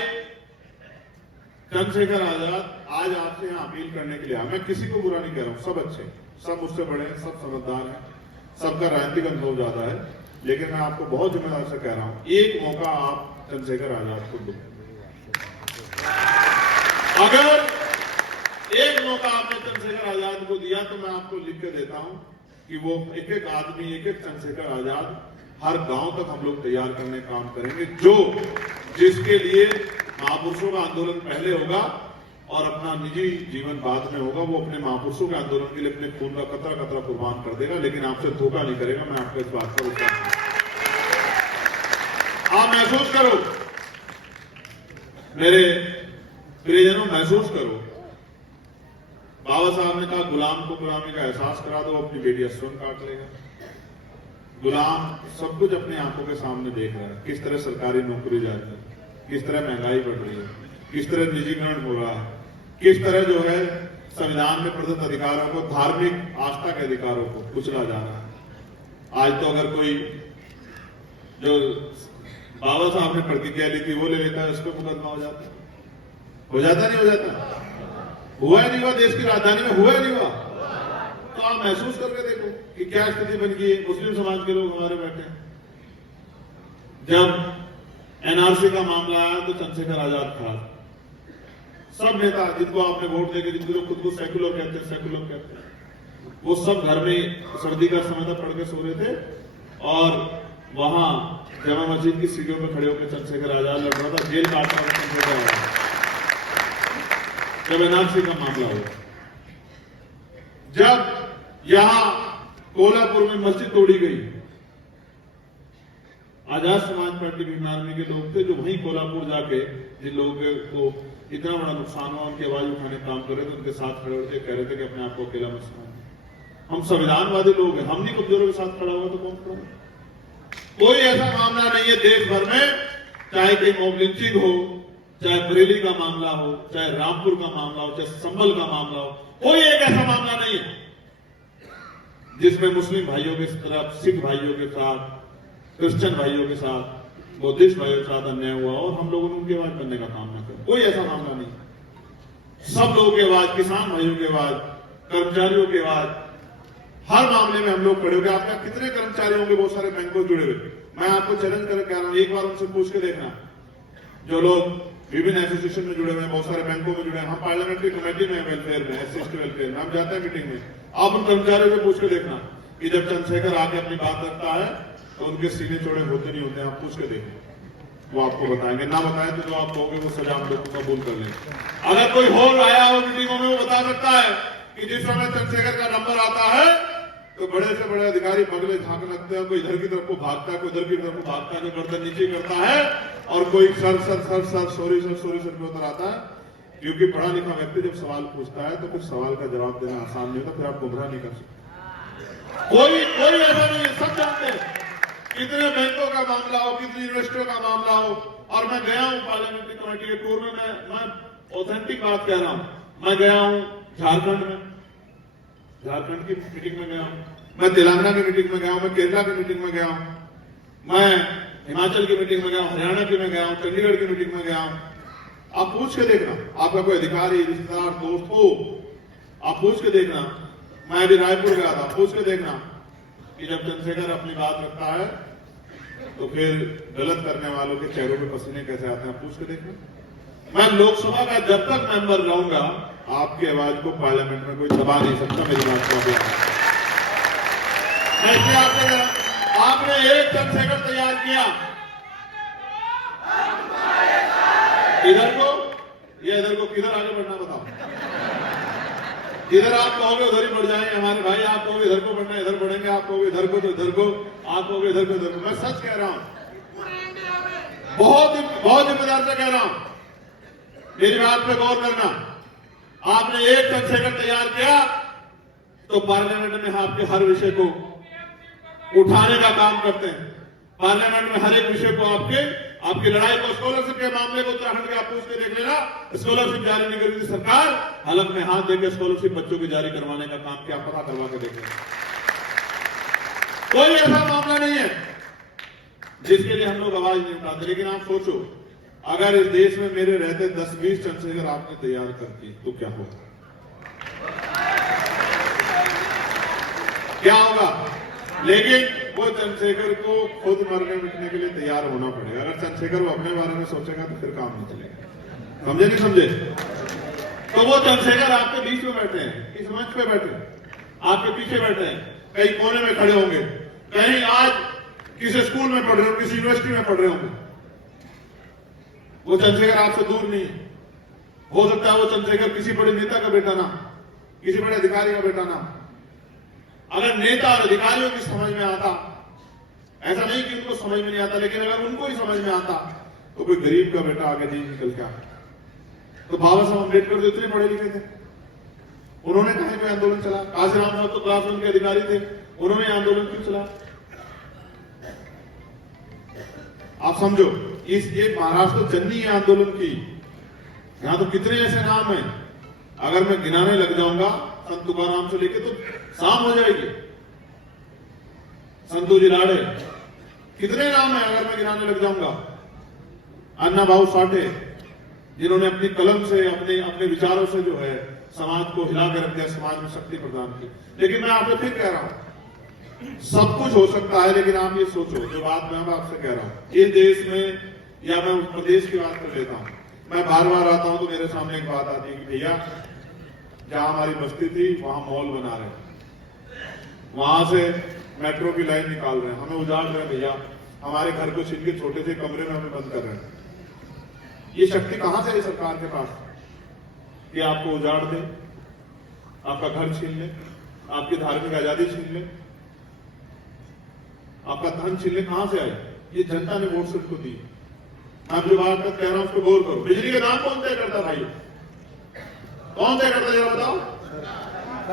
चंद्रशेखर आजाद आज आपसे यहां अपील करने के लिए आया। मैं किसी को बुरा नहीं कह रहा हूं, सब अच्छे, सब मुझसे बड़े हैं, सब समझदार हैं, सबका राजनीतिक अनुभव ज्यादा है, लेकिन मैं आपको बहुत जिम्मेदारी से कह रहा हूं, एक मौका आप चंद्रशेखर आजाद को दो। अगर एक मौका आपने चंद्रशेखर आजाद को दिया तो मैं आपको लिख के देता हूं कि वो एक एक आदमी, एक एक चंद्रशेखर आजाद हर गांव तक हम लोग तैयार करने का काम करेंगे, जो जिसके लिए महापुरुषों का आंदोलन पहले होगा और अपना निजी जीवन बाद में होगा। वो अपने महापुरुषों के आंदोलन के लिए अपने खून का कतरा कतरा कुर्बान कर देगा, लेकिन आपसे धोखा नहीं करेगा। मैं आपको इस बात पर विश्वास करता हूं। आप महसूस करो मेरे प्रियजनों, महसूस करो। बाबा साहब ने कहा गुलाम को गुलामी का एहसास करा दो, अपनी बेटी स्वयं काट लेगा। गुलाम सब कुछ अपनी आंखों के सामने देख रहा है, किस तरह सरकारी नौकरी जाती है, किस तरह महंगाई बढ़ रही है, किस तरह निजीकरण हो रहा है, किस तरह जो है संविधान में प्रदत्त अधिकारों को, धार्मिक आस्था के अधिकारों को कुचला जा रहा है। आज तो अगर कोई जो बाबा साहब ने प्रतिज्ञा ली थी वो ले लेता है, उस पर मुकदमा हो जाता है। हो जाता नहीं हो जाता? हुआ ही नहीं हुआ, देश की राजधानी में हुआ ही नहीं हुआ। तो आप महसूस करके देखो कि क्या स्थिति बन गई है। मुस्लिम समाज के लोग हमारे बैठे हैं। जब एनआरसी का मामला आया तो चंद्रशेखर आजाद था। सब नेता जिनको आपने वोट देके, जिनको लोग खुद को सेकुलर कहते हैं, वो सब घर में सर्दी का समय था पढ़ के सो रहे थे और वहां जामा मस्जिद की सीढ़ियों में खड़े होकर चंद्रशेखर आजाद लड़ रहा था, जेल काट रहा था चंद्रशेखर आजाद। जब एनआरसी का मामला हुआ, जब यहां कोल्हापुर में मस्जिद तोड़ी गई, आजाद समाज पार्टी भीम आर्मी के लोग थे जो वहीं कोल्हापुर जाके जिन लोगों को इतना बड़ा नुकसान हुआ उनकी आवाज उठाने का काम कर रहे थे, उनके साथ खड़े होते कह रहे थे कि अपने आप को अकेला मत समझो। हम संविधानवादी लोग हैं, हम नहीं कमजोरों के साथ खड़ा हुआ तो कौन खड़ा? कोई ऐसा मामला नहीं है देश भर में, चाहे कहीं मॉब लिंचिंग हो, चाहे बरेली का मामला हो, चाहे रामपुर का मामला हो, चाहे संभल का मामला हो, कोई एक ऐसा मामला नहीं है जिसमें मुस्लिम भाइयों के तरफ, सिख भाइयों के साथ, क्रिश्चियन भाइयों के साथ, बौद्धिस्ट भाइयों के साथ अन्याय हुआ और हम लोगों ने उनकी आवाज बनने का काम न करें। कोई ऐसा मामला नहीं। सब लोगों की आवाज, किसान भाइयों की आवाज, कर्मचारियों की आवाज, हर मामले में हम लोग खड़े हो गए। आपका कितने कर्मचारी होंगे बहुत सारे बैंकों जुड़े हुए? मैं आपको चैलेंज करके कह रहा हूं, एक बार उनसे पूछ के देखना, जो लोग विभिन्न एसोसिएशन में जुड़े हुए हैं, बहुत सारे बैंकों में जुड़े हैं, हम पार्लियामेंट्री कमेटी में वेलफेयर में, एससी वेलफेयर में हम जाते हैं मीटिंग में। आप उन कर्मचारियों से पूछ के देखना कि जब चंद्रशेखर आके अपनी बात रखता है तो उनके सीने चौड़े होते नहीं होते, आप पूछ के देखें, वो आपको बताएंगे। ना बताएं तो जो आप कहोगे वो सजा हम लोग कबूल कर लेंगे। अगर कोई होल आया हो मीटिंगों में, वो बता सकता है कि जिस समय चंद्रशेखर का नंबर आता है तो बड़े से बड़े अधिकारी बगले झांक लगते हैं, कोई इधर की तरफ को भागता है, कोई उधर की तरफ को भागता है, कोई गर्दन नीचे करता है और कोई सर सॉरी सर पे उतर आता है। क्योंकि पढ़ा लिखा व्यक्ति जब सवाल पूछता है तो फिर सवाल का जवाब देना आसान नहीं होता, फिर आप गुमराह नहीं कर सकते। कोई ऐसा नहीं है, सब जानते हैं। कितने बैंकों का मामला हो, कितनी यूनिवर्सिटियों का मामला हो, और मैं गया हूं पार्लियामेंट्री कमेटी के टूर में, मैं ऑथेंटिक बात कह रहा हूं। मैं गया हूं झारखंड की मीटिंग में गया हूं, मैं तेलंगाना की मीटिंग में गया हूं, मैं केरला की मीटिंग में गया हूं, मैं हिमाचल की मीटिंग में गया हूं, हरियाणा की में गया हूं, चंडीगढ़ की मीटिंग में गया हूं। आप पूछ के देखना, आपका कोई अधिकारी, रिश्तेदार, दोस्त हो, आप पूछ के देखना। मैं अभी रायपुर गया था, पूछ के देखना कि जब चंद्रशेखर अपनी बात रखता है तो फिर गलत करने वालों के चेहरों पे पसीने कैसे आते हैं, पूछ के देखना। मैं लोकसभा का जब तक मेंबर रहूंगा, आपकी आवाज को पार्लियामेंट में कोई दबा नहीं सकता। मेरी बात को आपने एक चंद्रशेखर तैयार किया इधर को, या इधर को, किधर आगे बढ़ना बताओ। इधर आप कहोगे उधर ही बढ़ जाएंगे हमारे भाई, आप कहोगे इधर को बढ़ना, इधर बढ़ेंगे, आप कहोगे इधर को तो इधर को, आप कहोगे इधर को इधर को। मैं सच कह रहा हूं, बहुत जिम्मेदार से कह रहा हूं, मेरी बात पे गौर करना। आपने एक चंद्रशेखर तैयार किया तो पार्लियामेंट में आपके हर विषय को उठाने का काम करते हैं। पार्लियामेंट में हर एक विषय को आपकी लड़ाई को, स्कॉलरशिप के मामले को उत्तराखंड के आप पूछ के देख लेना, स्कॉलरशिप जारी नहीं करी थी सरकार, हलक में हाथ देकर स्कॉलरशिप बच्चों की जारी करवाने का काम क्या, पता करवा के देख लेना। कोई ऐसा मामला नहीं है जिसके लिए हम लोग आवाज नहीं उठाते। लेकिन आप सोचो, अगर इस देश में मेरे रहते 10-20 चंद्रशेखर आपने तैयार करती तो क्या होगा? क्या होगा? लेकिन वो चंद्रशेखर को खुद मरने मिटने के लिए तैयार होना पड़ेगा। अगर चंद्रशेखर वो अपने बारे में सोचेगा तो फिर काम नहीं चलेगा। समझे नहीं समझे? तो वो चंद्रशेखर आपके बीच में बैठे हैं, इस मंच पे बैठे हैं, आपके पीछे बैठे हैं, कहीं कोने में खड़े होंगे, कहीं आज किसी स्कूल में पढ़ रहे हो, किसी यूनिवर्सिटी में पढ़ रहे होंगे। वो चंद्रशेखर आपसे दूर नहीं है। हो सकता है वो चंद्रशेखर किसी बड़े नेता का बेटा ना, किसी बड़े अधिकारी का बेटा ना। अगर नेता और अधिकारियों की समझ में आता, ऐसा नहीं कि उनको समझ में नहीं आता, लेकिन अगर उनको ही समझ में आता तो कोई गरीब का बेटा आगे नहीं निकल के आता। तो बाबा साहब अम्बेडकर तो इतने पढ़े लिखे थे, उन्होंने कहीं पे आंदोलन चला। काशीराम साहब तो क्लास 1 के अधिकारी थे, उन्होंने आंदोलन क्यों चला? आप समझो, ये महाराष्ट्र जननी है आंदोलन की। यहां तो कितने ऐसे नाम हैं, अगर मैं गिनाने लग जाऊंगा संत तुकाराम से लेके तो शाम हो जाएगी। संतोजी लाड़े, कितने नाम है अगर मैं गिनाने लग जाऊंगा। अन्ना भाऊ साठे, जिन्होंने अपनी कलम से, अपने विचारों से जो है समाज को हिला के रख दिया, समाज में शक्ति प्रदान की। लेकिन मैं आपसे फिर कह रहा हूं, सब कुछ हो सकता है, लेकिन आप ये सोचो, जो बात मैं आपसे कह रहा हूं, इस देश में, या मैं उस प्रदेश की बात कर लेता हूं, मैं बार बार आता हूं तो मेरे सामने एक बात आती है कि भैया जहां हमारी बस्ती थी वहां मॉल बना रहे हैं, वहां से मेट्रो की लाइन निकाल रहे हैं, हमें उजाड़ रहे हैं भैया, हमारे घर को छीन के छोटे से कमरे में हमें बंद कर रहे हैं। ये शक्ति कहां से है सरकार के पास कि आपको उजाड़ दे, आपका घर छीन ले, आपकी धार्मिक आजादी छीन ले, आपका धन छीन ले? कहां से आए? ये जनता ने वोट सिर्फ को दी। मैं जो बात कह रहा हूं उसको गौर करो। बिजली के दाम कौन तय करता भाई? कौन तय करता, जरा बताओ।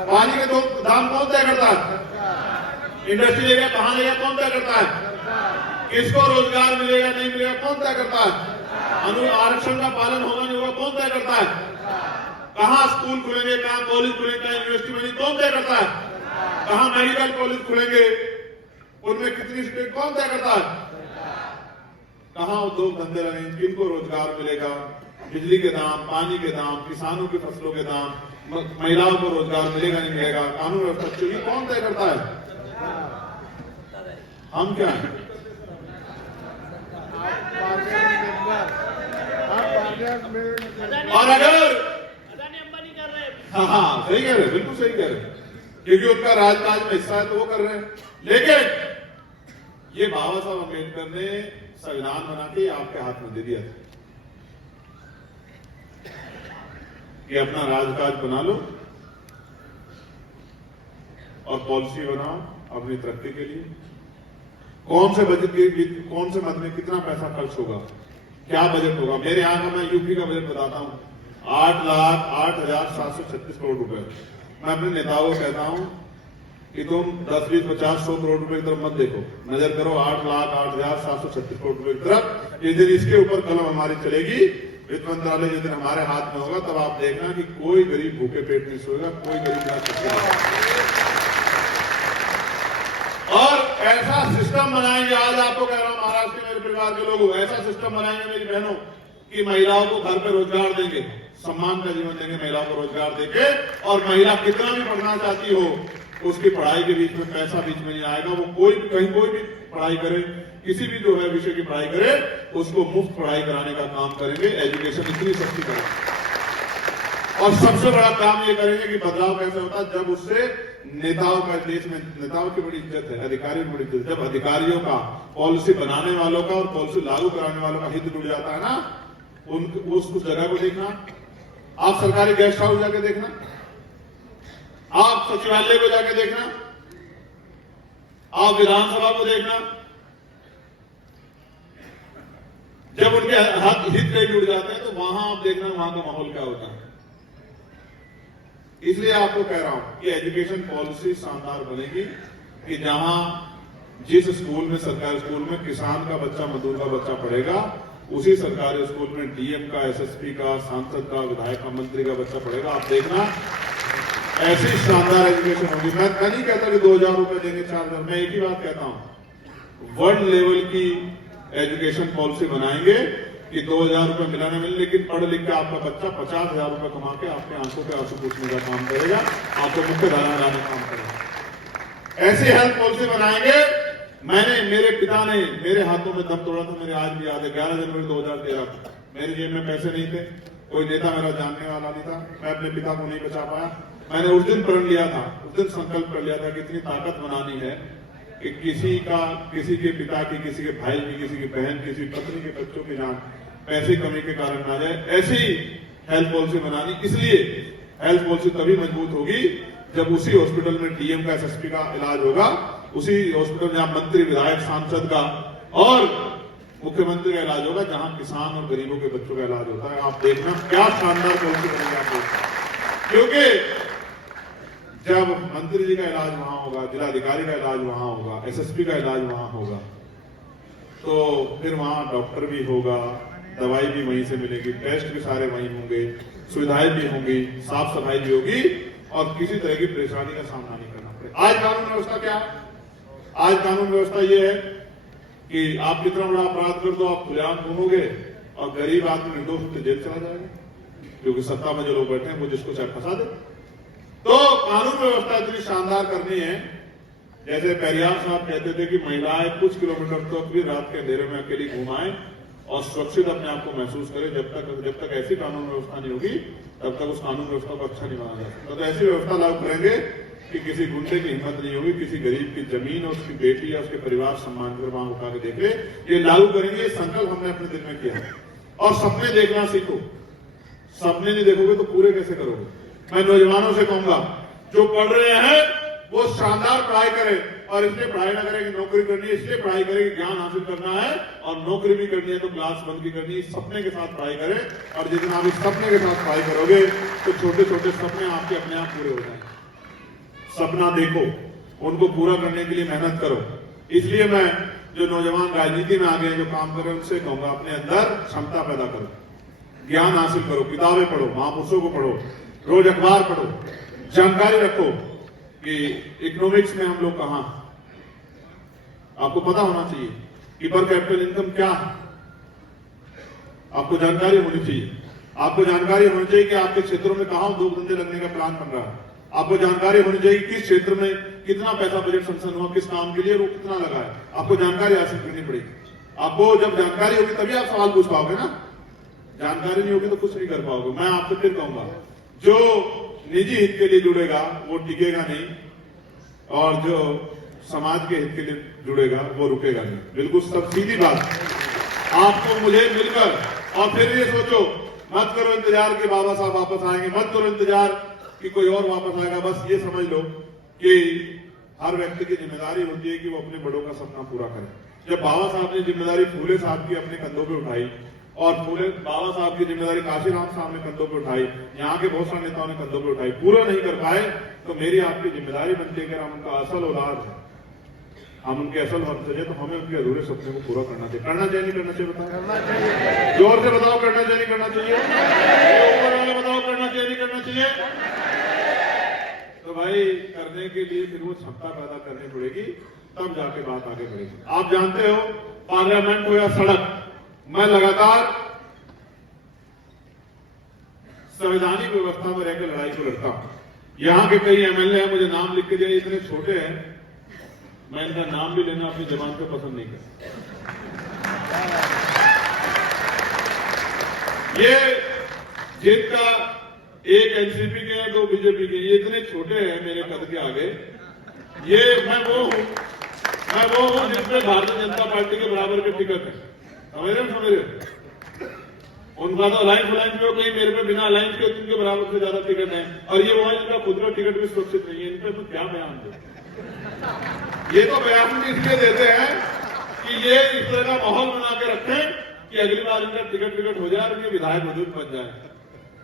पानी के दाम कौन तय करता है? इंडस्ट्री एरिया कहां लेगा, कौन तय करता है? किसको रोजगार मिलेगा नहीं मिलेगा, कौन तय करता है? आरक्षण का पालन होगा नहीं होगा, कौन तय करता है? कहां स्कूल खुलेंगे, कहां कॉलेज खुलेंगे, कहां यूनिवर्सिटी बनेगी, कौन तय करता है? कहां मेडिकल कॉलेज खुलेंगे, उनमें कितनी सीटें, कौन तय करता है? कहां उद्योग धंधे लगेंगे, किनको रोजगार मिलेगा, बिजली के दाम, पानी के दाम, किसानों की फसलों के दाम, महिलाओं को रोजगार मिलेगा नहीं मिलेगा, कानून व्यवस्था, ये कौन तय करता है? हम क्या है? और अगर हाँ सही कह रहे, बिल्कुल सही कह रहे, क्योंकि उनका राजकाज में हिस्सा है तो वो कर रहे हैं। लेकिन ये बाबा साहब अम्बेडकर ने संविधान बना के आपके हाथ में दे दिया था कि अपना राजकाज बना लो और पॉलिसी बनाओ अपनी तरक्की के लिए। कौन से बजट के, कौन से मद में कितना पैसा खर्च होगा, क्या बजट होगा। मेरे यहां का मैं यूपी का बजट बताता हूं, 8,08,736 करोड़ रुपए। मैं अपने नेताओं को कहता हूं कि तुम 10, 20, 50, 100 करोड़ रुपए की तरफ मत देखो, नजर करो 8,08,736 करोड़ रुपए की तरफ। जिस दिन इसके ऊपर कलम हमारी चलेगी, वित्त मंत्रालय जिस दिन हमारे हाथ में होगा, तब आप देखना कि कोई गरीब भूखे पेट नहीं सोएगा, कोई गरीब और ऐसा सिस्टम बनाएंगे। आज आपको कह रहा हूं, महाराष्ट्र के मेरे परिवार के लोग, ऐसा सिस्टम बनाएंगे मेरी बहनों कि महिलाओं को घर पे रोजगार देंगे, सम्मान का जीवन देंगे, महिलाओं को रोजगार देंगे। और महिला कितना भी पढ़ना चाहती हो, उसकी पढ़ाई के बीच में पैसा बीच में नहीं आएगा। वो कहीं कोई भी पढ़ाई करे, किसी भी जो है विषय की पढ़ाई करे, उसको मुफ्त पढ़ाई कराने का काम करेंगे। एजुकेशन इतनी सस्ती करेंगे। और सबसे बड़ा काम ये करेंगे कि बदलाव कैसे होता है, जब उससे नेताओं का, देश में नेताओं की बड़ी इज्जत है, अधिकारियों की बड़ी इज्जत, जब अधिकारियों का, पॉलिसी बनाने वालों का और पॉलिसी लागू कराने वालों का हित जुड़ जाता है ना, उस जगह को देखना। आप सरकारी गेस्ट हाउस जाके देखना, आप सचिवालय को जाके देखना, आप विधानसभा को देखना, जब उनके हित कहीं जुड़ जाते हैं तो वहां आप देखना वहां का माहौल क्या होता है। इसलिए आपको कह रहा हूं कि एजुकेशन पॉलिसी शानदार बनेगी कि जहां जिस स्कूल में, सरकारी स्कूल में किसान का बच्चा, मजदूर का बच्चा पढ़ेगा, उसी सरकारी स्कूल में डीएम का, एसएसपी का, सांसद का, विधायक का, मंत्री का बच्चा पढ़ेगा। आप देखना ऐसी शानदार एजुकेशन होगी। मैं नहीं कहता कि 2,000 रुपए देंगे, 4,000, मैं एक ही बात कहता हूं, वर्ल्ड लेवल की एजुकेशन पॉलिसी बनाएंगे कि 2,000 रुपए मिला ना मिले, लेकिन पढ़ लिख के आपका बच्चा 50,000 रुपए कमा के आपके आंखों पे आंसू पूछने का काम करेगा, आपको मुख्य धारा में लाने का काम करेगा। ऐसी हेल्थ पॉलिसी बनाएंगे। मेरे पिता ने मेरे हाथों में दम तोड़ा था, मेरे आज भी याद है, 11 जनवरी 2013 मेरे जेब में पैसे नहीं थे, कोई नेता मेरा जानने वाला नहीं था, मैं अपने पिता को नहीं बचा पाया, मैंने उस दिन प्रण लिया था, उस दिन संकल्प कर लिया था कि इतनी ताकत बनानी है कि किसी के पिता की, किसी के भाई की, किसी की बहन, किसी पत्नी के बच्चों की जान पैसे कमी के कारण ना जाए। ऐसी हेल्थ पॉलिसी बनानी। इसलिए हेल्थ पॉलिसी तभी मजबूत होगी जब उसी हॉस्पिटल में डीएम का, एसएसपी का इलाज होगा, उसी हॉस्पिटल में मंत्री, विधायक, सांसद का और मुख्यमंत्री का इलाज होगा, जहां किसान और गरीबों के बच्चों का इलाज होता है। आप देखना क्या शानदार पॉलिसी बनेगी आपको, क्योंकि जब मंत्री जी का इलाज वहां होगा, जिलाधिकारी का इलाज वहां होगा, एसएसपी का इलाज वहां होगा, तो फिर वहां डॉक्टर भी होगा, दवाई भी वहीं से मिलेगी, टेस्ट भी सारे वहीं होंगे, सुविधाएं भी होंगी, साफ सफाई भी होगी और किसी तरह की परेशानी का सामना नहीं करना पड़ेगा। आज कानून व्यवस्था क्या है? आज कानून व्यवस्था ये है कि आप कितना बड़ा अपराध कर दो, आप खुलेआम घूमोगे और गरीब आदमी निर्दोष होकर जेल चला जाएगा, क्योंकि सत्ता में जो लोग बैठे हैं वो जिसको चाहे फंसा दे। तो कानून व्यवस्था इतनी शानदार करनी है, जैसे पेरियार साहब कहते थे कि महिलाएं कुछ किलोमीटर तक भी रात के अंधेरे में अकेली घुमाएं और सुरक्षित अपने आप को महसूस करें। जब तक ऐसी कानून व्यवस्था नहीं होगी तब तक उस कानून व्यवस्था को अच्छा नहीं माना जा सकता। तो ऐसी व्यवस्था लागू करेंगे कि किसी गुंडे की हिम्मत नहीं होगी, किसी गरीब की जमीन और उसकी बेटी या उसके परिवार सम्मान कर वहां उठा के देखे। ये लागू करेंगे, ये संकल्प हमने अपने दिल में किया है। और सपने देखना सीखो। सपने नहीं देखोगे तो पूरे कैसे करोगे? मैं नौजवानों से कहूंगा, जो पढ़ रहे हैं वो शानदार पढ़ाई करें, और इसलिए पढ़ाई ना करें कि नौकरी करनी है, इसलिए पढ़ाई करें कि ज्ञान हासिल करना है, और नौकरी भी करनी है तो क्लास बंद की करनी है। सपने के साथ पढ़ाई करें, और जितना आप इस सपने के साथ पढ़ाई करोगे तो छोटे छोटे सपने आपके अपने आप पूरे हो जाएंगे। सपना देखो, उनको पूरा करने के लिए मेहनत करो। इसलिए मैं जो नौजवान राजनीति में आ गए, जो काम कर रहे हैं, उनसे कहूंगा अपने अंदर क्षमता पैदा करो, ज्ञान हासिल करो, किताबें पढ़ो, महापुरुषों को पढ़ो, रोज अखबार पढ़ो, जानकारी रखो कि इकोनॉमिक्स में हम लोग कहां, आपको पता होना चाहिए कि पर कैपिटल इनकम क्या है, आपको जानकारी होनी चाहिए। आपको जानकारी होनी चाहिए कि आपके क्षेत्रों में कहां दो धंधे लगने का प्लान बन रहा है। आपको जानकारी होनी चाहिए किस क्षेत्र में कितना पैसा बजट सैंक्शन हुआ, किस काम के लिए, वो कितना लगा है। आपको जानकारी हासिल करनी पड़ेगी। आपको जब जानकारी होगी तभी आप सवाल पूछ पाओगे ना, जानकारी नहीं होगी तो कुछ नहीं कर पाओगे। मैं आपसे फिर कहूंगा, जो निजी हित के लिए जुड़ेगा वो टिकेगा नहीं, और जो समाज के हित के लिए जुड़ेगा वो रुकेगा नहीं। बिल्कुल सब सीधी बात। आपको मुझे मिलकर, और फिर ये सोचो, मत करो इंतजार कि बाबा साहब वापस आएंगे, मत करो इंतजार कि कोई और वापस आएगा। बस ये समझ लो कि हर व्यक्ति की जिम्मेदारी होती है कि वो अपने बड़ों का सपना पूरा करे। जब बाबा साहब ने जिम्मेदारी फूले साहब की अपने कंधों पे उठाई, और फूले बाबा साहब की जिम्मेदारी काशीराम साहब ने कंधों पे उठाई, यहाँ के बहुत सारे नेताओं ने कंधों पे उठाई, पूरा नहीं कर पाए, तो मेरी आपकी जिम्मेदारी बनती है कि हम उनका असल औलाद है, हम उनके असल वंशज है, तो हमें उनके अधूरे सपने को पूरा करना चाहिए। करना चाहिए नहीं करना चाहिए? बताओ, जोर से बताओ, करना चाहिए नहीं करना चाहिए? ऊपर वाले बताओ, करना चाहिए नहीं करना चाहिए? तो भाई करने के लिए फिर वो क्षमता पैदा करनी पड़ेगी, तब जाके बात आगे बढ़ेगी। आप जानते हो, पार्लियामेंट हो या सड़क, मैं लगातार संवैधानिक व्यवस्था में रहकर लड़ाई को लड़ता हूं। यहां के कई एमएलए हैं, मुझे नाम लिख के दिए, इतने छोटे हैं, मैं इनका नाम भी लेना अपनी जबान पे पसंद नहीं करता। ये जिनका एक एनसीपी के हैं, दो बीजेपी के, ये इतने छोटे हैं मेरे कद के आगे। ये मैं वो हूं जिसमें भारतीय जनता पार्टी के बराबर के टिकट है। समझ रहे? उनका तो अलायंस में कहीं मेरे पे बिना अलायंस के उनके बराबर से ज्यादा टिकट है, और ये वहां इनका खुद का टिकट भी सुरक्षित नहीं है। इन पे तो क्या बयान दे? ये तो बयान भी इसलिए देते हैं कि ये इस तरह का माहौल बना के रखें कि अगली बार इनका टिकट हो जाए और ये विधायक वजूद बन जाए।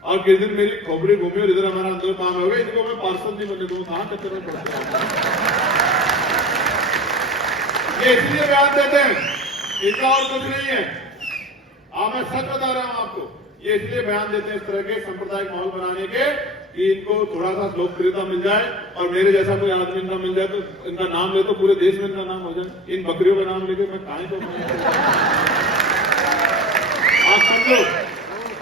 और किस दिन मेरी खोपड़ी घूमी और इधर हमारा अंदर काम हो गया, इनको मैं पार्षद नहीं बनने दूंगा। कहां चक्कर में पड़ते हैं? ये इसलिए बयान देते हैं, इनका और कुछ नहीं है। मैं सच बता रहा हूं आपको, ये इसलिए बयान देते हैं इस तरह के सांप्रदायिक माहौल बनाने के कि इनको थोड़ा सा लोकप्रियता मिल जाए, और मेरे जैसा कोई आदमी इनका मिल जाए तो इनका नाम ले तो पूरे देश में इनका नाम हो जाए। इन बकरियों का नाम लेके मैं कहां तो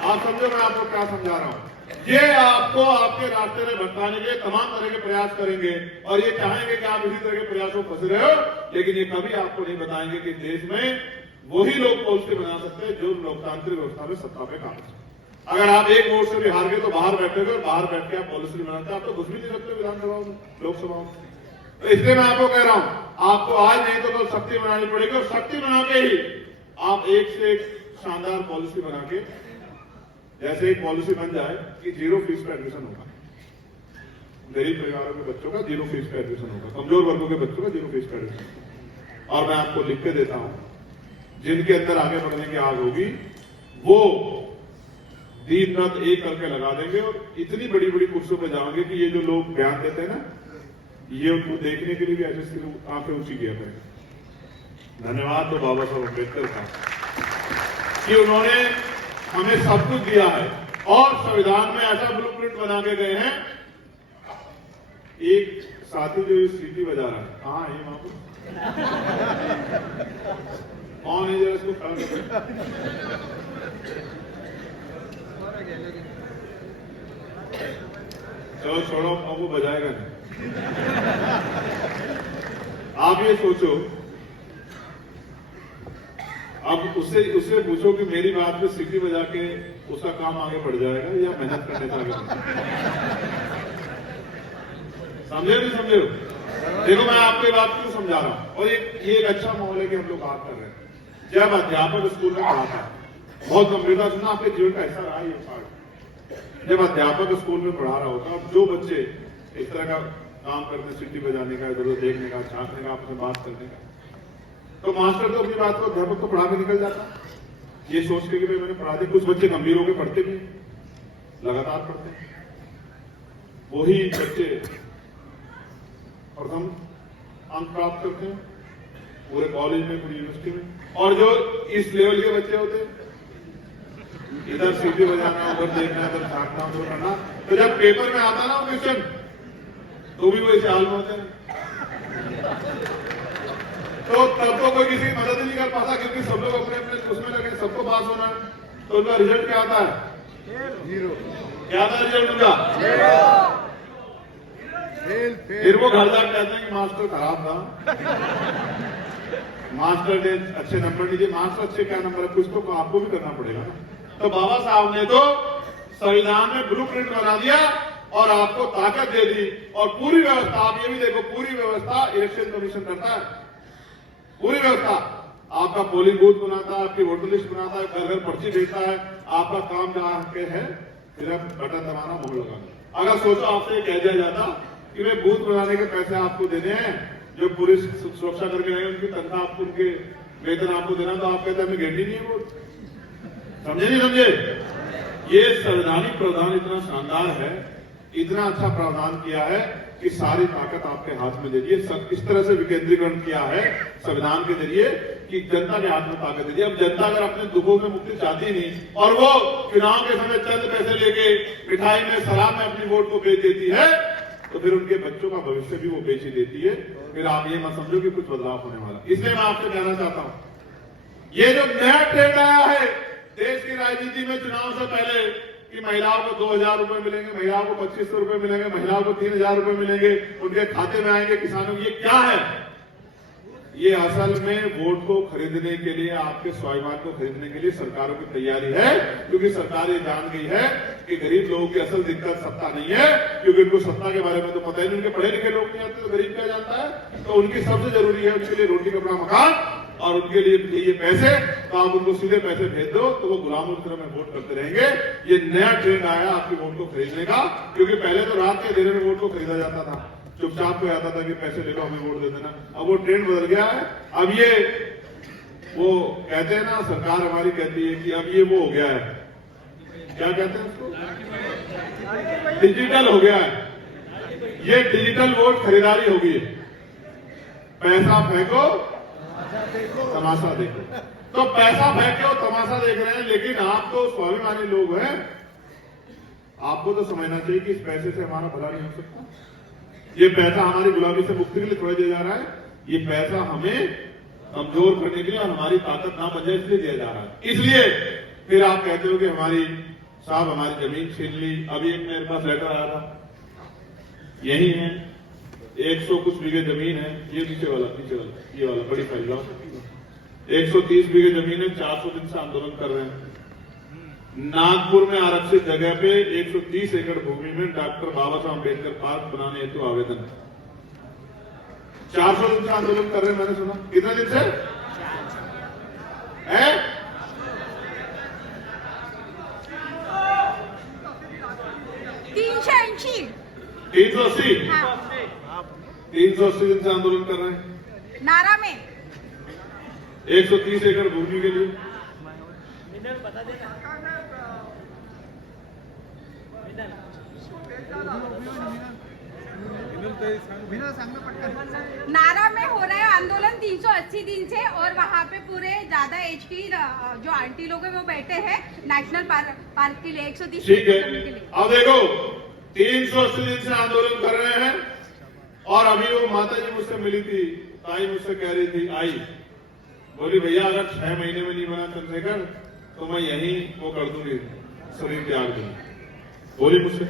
आप समझो मैं आपको क्या समझा रहा हूं। ये आपको आपके रास्ते में भटकाने के तमाम तरह के प्रयास करेंगे, और ये चाहेंगे कि आप इसी तरह के प्रयासों में फंसे रहे हो, लेकिन ये कभी आपको नहीं बताएंगे कि देश में वही लोग पॉलिसी बना सकते हैं जो लोकतांत्रिक व्यवस्था में सत्ता पे काम करते हैं। अगर आप एक वोट से भी हार गए तो बाहर बैठोगे और बाहर बैठ के आप पॉलिसी बनाते, आप तो घुस भी नहीं सकते विधानसभा में, लोकसभा में। तो इसलिए मैं आपको कह रहा हूं, आपको आज नहीं तो कल शक्ति बनानी पड़ेगी, और शक्ति बना के ही आप एक से एक शानदार पॉलिसी बना के, जैसे एक पॉलिसी बन जाए कि 0 फीस पे एडमिशन होगा, गरीब परिवारों के बच्चों का 0 फीस पे एडमिशन होगा, कमजोर वर्गों के बच्चों का 0 फीस पे एडमिशन। और मैं आपको लिख के देता हूं, जिनके अंदर आगे बढ़ने की आग होगी वो दिन रात एक करके लगा देंगे और इतनी बड़ी बड़ी कुर्सियों पर जाओगे कि ये जो लोग बयान देते हैं ना, ये उनको देखने के लिए भी ऐसे आंखें ऊंची किया करें। धन्यवाद तो बाबा साहब अम्बेडकर का कि उन्होंने हमें सब कुछ दिया है और संविधान में ऐसा ब्लूप्रिंट बना के गए हैं। एक साथी जो सीटी बजा रहा है, कहां है वहां पर, कौन है, जरा इसको खड़ा कर। चलो छोड़ो, अब वो बजाएगा नहीं। आप ये सोचो, अब उससे पूछो कि मेरी बात पे सीटी बजा के उसका काम आगे बढ़ जाएगा या मेहनत करने से आगे बढ़ जाएगा। समझे नहीं समझे? देखो मैं आपकी बात क्यों समझा रहा हूं, और ये एक अच्छा माहौल है कि हम लोग बात कर रहे हैं। जब अध्यापक स्कूल में पढ़ाता है, बहुत गंभीरता सुना, आपके जीवन का हिस्सा रहा है ये पार्ट। जब अध्यापक स्कूल में पढ़ा रहा होता है, और जो बच्चे इस तरह का काम करते हैं, सीटी बजाने का, इधर उधर देखने का, झांकने का, आपस में बात करने का, तो मास्टर तो अपनी बात को अध्यापक को पढ़ा के निकल जाता, ये सोच के कि भाई मैंने पढ़ा दिया। कुछ बच्चे गंभीर होकर पढ़ते भी, लगातार पढ़ते, वही बच्चे प्रथम अंक प्राप्त करते हैं पूरे कॉलेज में, पूरी यूनिवर्सिटी में। और जो इस लेवल के बच्चे होते हैं, इधर सीटी बजाना, उधर देखना, इधर झांकना, उधर करना, तो जब पेपर में आता ना क्वेश्चन, तो भी वो इस हाल में होते हैं। तो तब तो कोई किसी की मदद नहीं कर पाता, क्योंकि सब लोग अपने अपने उसमें लगे, सबको पास होना है। तो उनका रिजल्ट क्या आता है? 0। क्या आता है रिजल्ट उनका? फिर वो घर जाकर कहते हैं कि मास्टर खराब था, मास्टर ने अच्छे नंबर नहीं दिए। मास्टर अच्छे क्या नंबर है, कुछ तो आपको भी करना पड़ेगा ना। तो बाबा साहब ने तो संविधान में ब्लूप्रिंट बना दिया और आपको ताकत दे दी, और पूरी व्यवस्था, आप ये भी देखो, पूरी व्यवस्था इलेक्शन कमीशन करता है। पूरी व्यवस्था, आपका पोलिंग बूथ बनाता है, आपकी वोटर लिस्ट बनाता है, घर घर पर्ची देता है। आपका काम जहां के है सिर्फ बटन दबाना, मोहर लगाना। अगर सोचो आपसे कह दिया जाता कि वे बूथ बनाने के पैसे आपको देने हैं, जो पुलिस सुरक्षा करके आए उनकी तनख्वाह आपको, उनके वेतन आपको देना, तो आप कहते हैं हमें गारंटी नहीं है वोट। समझे नहीं समझे? ये संवैधानिक प्रावधान इतना शानदार है, इतना अच्छा प्रावधान किया है कि सारी ताकत आपके हाथ में दे दी है। इस तरह से विकेंद्रीकरण किया है संविधान के जरिए कि जनता के हाथ में ताकत दे दी। अब जनता अगर अपने दुखों में मुक्ति चाहती नहीं, और वो चुनाव के समय चंद पैसे लेके मिठाई में, शराब में अपनी वोट को बेच देती है, तो फिर उनके बच्चों का भविष्य भी वो बेची देती है। फिर आप ये मत समझो कि कुछ बदलाव होने वाला। इसलिए मैं आपसे कहना चाहता हूं, ये जो नया ट्रेंड आया है देश की राजनीति में चुनाव से पहले कि महिलाओं को 2000 रुपए मिलेंगे, महिलाओं को 2500 रुपए मिलेंगे, महिलाओं को 3000 रुपए मिलेंगे, उनके खाते में आएंगे किसानों, ये क्या है? ये असल में वोट को खरीदने के लिए, आपके स्वाभिमान को खरीदने के लिए सरकारों की तैयारी है। क्योंकि सरकार ये जान गई है कि गरीब लोगों की असल दिक्कत सत्ता नहीं है, क्योंकि उनको सत्ता के बारे में तो पता ही नहीं, उनके पढ़े लिखे लोग नहीं आते, तो गरीब क्या जानता है। तो उनकी सबसे जरूरी है उनके लिए रोटी कपड़ा मकान, और उनके लिए चाहिए पैसे, तो आप उनको सीधे पैसे भेज दो, तो वो गुलामों की तरह में वोट करते रहेंगे। ये नया ट्रेंड आया आपकी वोट को खरीदने का, क्योंकि पहले तो रात के अंधेरे में वोट को खरीदा जाता था, चुपचाप को आता था कि पैसे ले लो हमें वोट दे देना। अब वो ट्रेंड बदल गया है। अब ये वो कहते हैं ना, सरकार हमारी कहती है कि अब ये वो हो गया है, क्या कहते हैं उसको, डिजिटल हो गया है। ये डिजिटल वोट खरीदारी हो गई है। पैसा फेंको तमाशा देखो। तो पैसा फेंक के तमाशा देख रहे हैं, लेकिन आप तो स्वाभिमानी लोग हैं, आपको तो समझना चाहिए कि इस पैसे से हमारा भला नहीं हो सकता। ये पैसा हमारी गुलामी से मुक्ति के लिए थोड़ा दिया जा रहा है। ये पैसा हमें कमजोर करने के लिए और हमारी ताकत ना बन जाए इसलिए दिया जा रहा है। इसलिए फिर आप कहते हो कि हमारी साहब हमारी जमीन छीन ली। अभी एक मेरे पास लेटर आया था, यही है 100 कुछ बीघे जमीन है, ये नीचे वाला ये वाला बड़ी फाइल 130 बीघे जमीन है, 400 दिन से आंदोलन कर रहे हैं। नागपुर में आरक्षित जगह पे 130 एकड़ भूमि में डॉक्टर बाबा साहब अम्बेडकर पार्क बनाने हेतु आवेदन। 400 दिन से आंदोलन कर रहे हैं, मैंने सुना। कितने दिन से है? 380। 380 हाँ। 380 दिन से आंदोलन कर रहे हैं नारा में 130 एकड़ भूमि के लिए। नारा में हो रहा है आंदोलन 380 दिन से, और वहाँ पे पूरे ज्यादा एज की जो आंटी लोग हैं वो बैठे हैं नेशनल पार्क के लिए 130 ठीक है, के लिए। अब देखो 380 दिन से आंदोलन कर रहे हैं, और अभी वो माता जी मुझसे मिली थी, ताई मुझसे कह रही थी, आई बोली भैया अगर 6 महीने में नहीं बना चंद्रशेखर तो मैं यहीं वो कर दूंगी, शरीर त्याग दूंगी, बोली मुझसे।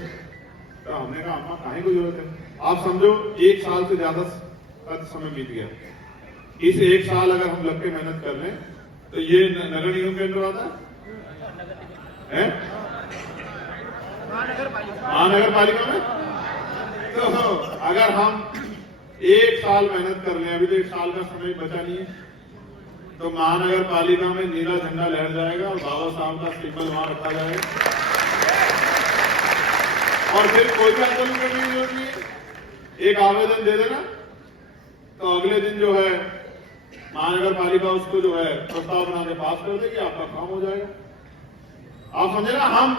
तो हमने कहा अम्मा काहे को जरूरत है? आप समझो 1 साल से ज्यादा समय बीत गया। इस 1 साल अगर हम लग के मेहनत कर लें तो ये नगर निगम के अंदर आता है महानगर पालिका में। तो अगर हम 1 साल मेहनत कर लें, अभी तो 1 साल का समय बचा नहीं है, तो महानगर पालिका में नीला झंडा लहर जाएगा और बाबा साहब का सिंबल वहां रखा जाएगा, और फिर कोई भी आंदोलन करने की जरूरत नहीं है। एक आवेदन दे देना तो अगले दिन जो है महानगर पालिका उसको जो है प्रस्ताव बना के पास कर देगी, आपका काम हो जाएगा। आप समझे ना, हम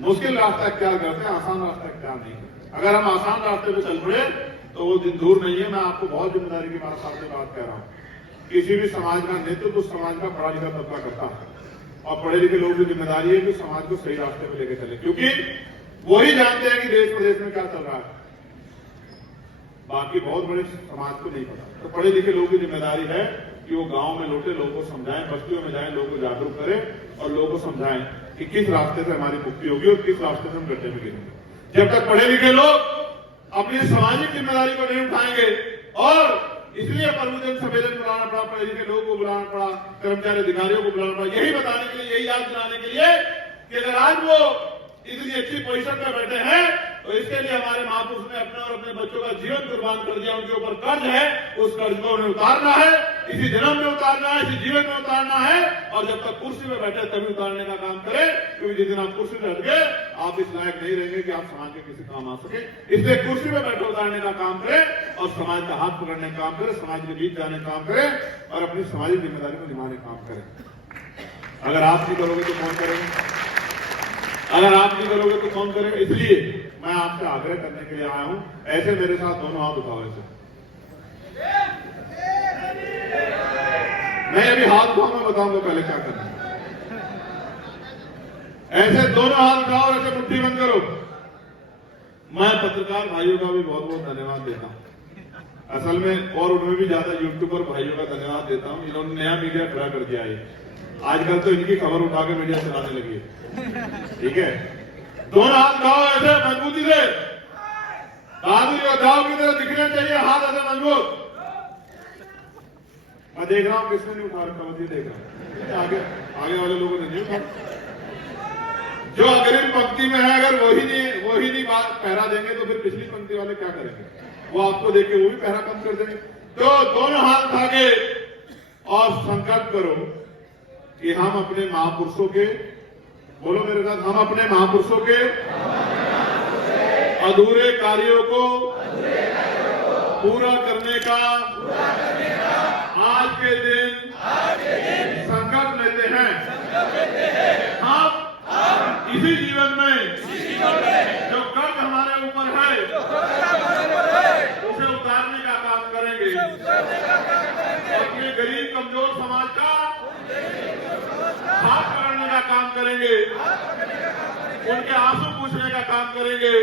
मुश्किल रास्ता क्या करते हैं, आसान रास्ता क्या नहीं है। अगर हम आसान रास्ते पे चल पड़े तो वो दिन दूर नहीं है। मैं आपको बहुत जिम्मेदारी की बात सामने बात कह रहा हूं। किसी भी समाज का नेतृत्व उस समाज का पढ़ा लिखा तबका करता है, और पढ़े लिखे लोगों की जिम्मेदारी है कि समाज को सही रास्ते पे लेके चले, क्योंकि वही जानते हैं कि देश प्रदेश में क्या चल रहा है, बाकी बहुत बड़े समाज को नहीं पता। तो पढ़े लिखे लोगों की जिम्मेदारी है कि वो गांव में लौटे, लोगों को समझाएं, बस्तियों में जाएं, लोगों को जागरूक करें और लोगों को समझाएं कि किस रास्ते से हमारी मुक्ति होगी और किस रास्ते से हम गड्ढे में गिरेंगे। जब तक पढ़े लिखे लोग अपनी सामाजिक जिम्मेदारी को नहीं उठाएंगे, और इसलिए प्रबुद्धन सम्मेलन बुलाना पड़ा, पढ़े लिखे लोगों को बुलाना पड़ा, कर्मचारी अधिकारियों को बुलाना पड़ा, यही बताने के लिए, यही याद दिलाने के लिए कि अगर आज वो इतनी अच्छी पोजीशन पे बैठे हैं तो इसके लिए हमारे महापुरुष ने अपने और अपने बच्चों का जीवन कुर्बान कर दिया। उनके ऊपर कर्ज है, उस कर्ज को उन्हें उतारना है, इसी जन्म में उतारना है, इसी जीवन में उतारना है, और जब तक कुर्सी में बैठे तभी उतारने का काम करें, क्योंकि जिस दिन आप कुर्सी में हट गए आप इस लायक नहीं रहेंगे कि आप समाज के किसी काम आ सके। इसलिए कुर्सी में बैठे उतारने का काम करें और समाज का हाथ पकड़ने का काम करें, समाज के बीच जाने का काम करें और अपनी सामाजिक जिम्मेदारी को निभाने का काम करें। अगर आप नहीं करोगे तो कौन करेंगे? अगर आप नहीं करोगे तो कौन करेगा? इसलिए मैं आपसे आग्रह करने के लिए आया हूं, ऐसे मेरे साथ दोनों हाथ उठाओ। ऐसे मैं अभी हाथ उठाऊंगा, बताऊंगा पहले क्या करना है। ऐसे दोनों हाथ उठाओ, ऐसे मुट्ठी बंद करो। मैं पत्रकार भाइयों का भी बहुत बहुत धन्यवाद देता हूं, असल में, और उनमें भी ज्यादा यूट्यूबर भाइयों का धन्यवाद देता हूं। इन्होंने नया मीडिया खड़ा कर दिया है, आजकल तो इनकी खबर उठा के मीडिया चलाने लगी है। ठीक है, दोनों हाथ उठाओ ऐसे मजबूती से, बहादुर योद्धाओं की तरह दिखने चाहिए, हाथ ऐसे मजबूत। मैं देख रहा हूं किसने नहीं उठा रखा, मुझे देख रहा हूं, आगे वाले लोगों ने नहीं उठा। जो अग्रिम पंक्ति में है, अगर वही नहीं बात पहरा देंगे तो फिर पिछली पंक्ति वाले क्या करेंगे? वो आपको देख के वो भी पहरा कम कर देंगे। तो दोनों हाथ उठा के और संकल्प करो कि हम अपने महापुरुषों के, बोलो मेरे साथ, हम अपने महापुरुषों के अधूरे कार्यों को पूरा करने का आज के दिन संकल्प लेते हैं। हम इसी जीवन में जो कर्ज हमारे ऊपर है उसे उतारने का काम करेंगे, अपने गरीब कमजोर समाज का हाथ पकड़ने का काम करेंगे, उनके आंसू पूछने का काम करेंगे,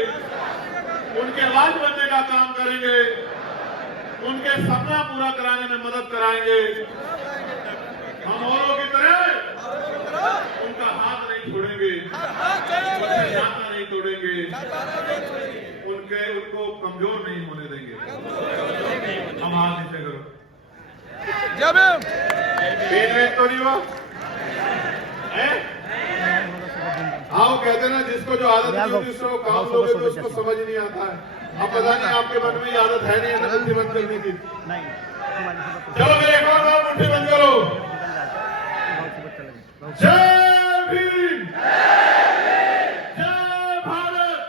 उनके आवाज बनने का काम करेंगे, उनके सपना पूरा कराने में मदद कराएंगे। हम औरों की तरह उनका हाथ नहीं छोड़ेंगे, उनकी यात्रा नहीं तोड़ेंगे, उनको कमजोर नहीं होने देंगे। हम हाथ नीचे करो, जब पेट में तो नहीं हुआ है? हाँ, वो कहते हैं ना, जिसको जो आदत नहीं होती उसको काम लोगे तो उसको समझ ही नहीं आता है। अब पता नहीं आपके मन में ये आदत है नहीं है ना मुट्ठी बंद करने की। चलो मेरे एक और मुट्ठी बंद करो। जय भीम, जय भारत,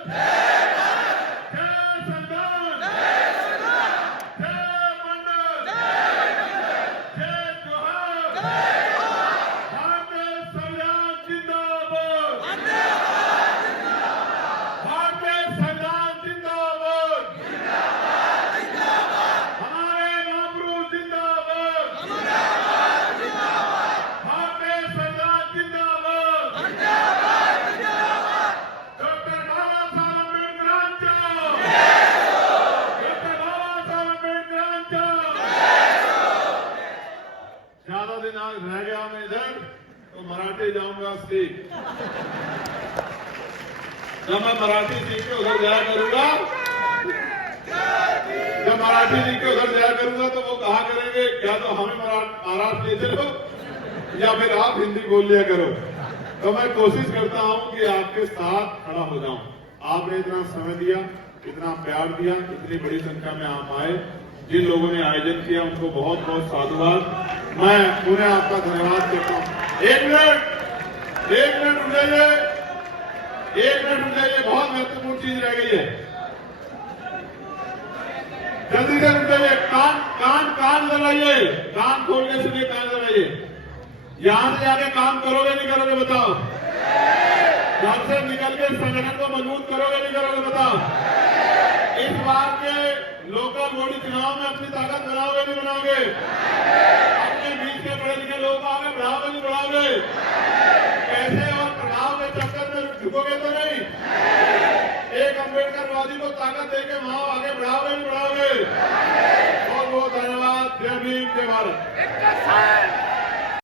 जय संविधान, जय मंडल, जय जोहार, भारतीय संविधान जिंदाबाद, भारतीय संविधान जिंदाबाद, हमारे महापुरुष जिंदाबाद, भारतीय संविधान जिंदाबाद, डॉक्टर बाबा साहब अम्बेडकरांचा, डॉक्टर बाबा साहब अम्बेडकरांचा। ज्यादा दिन आज रह गया मैं इधर तो मराठी जाऊंगा सीख। जब मैं मराठी सीख के उधर जाया करूंगा, जब मराठी सीख के उधर जाया करूंगा तो वो कहा करेंगे क्या तो हमें महाराष्ट्र ले चलो या फिर आप हिंदी बोल लिया करो। तो मैं कोशिश करता हूं कि आपके साथ खड़ा हो जाऊं। आपने इतना समय दिया, इतना प्यार दिया, इतनी बड़ी संख्या में आप आए। जिन लोगों ने आयोजन किया उनको बहुत बहुत साधुवाद। मैं पुनः आपका धन्यवाद करता हूं। एक मिनट रुक जाइए, एक मिनट रुक जाइए, बहुत महत्वपूर्ण चीज रह गई है। जल्दी से रुक जाइए, कान लगाइए, कान खोल के सुनिए, कान लगाइए। यहां से जाके काम करोगे नहीं करोगे बताओ? घर से निकल के संगठन को मजबूत करोगे नहीं करोगे बताओ? इस बार के लोकल बॉडी चुनाव में अपनी ताकत बनाओगे नहीं बनाओगे? अपने बीच के पढ़े लिखे लोग आगे बढ़ाओगे नहीं बढ़ाओगे? पैसे और प्रभाव के चक्कर में झुकोगे तो नहीं? एक अम्बेडकरवादी को ताकत देके वहां आगे बढ़ाओगे नहीं बढ़ाओगे? बहुत बहुत धन्यवाद। जय भीम, जय भारत।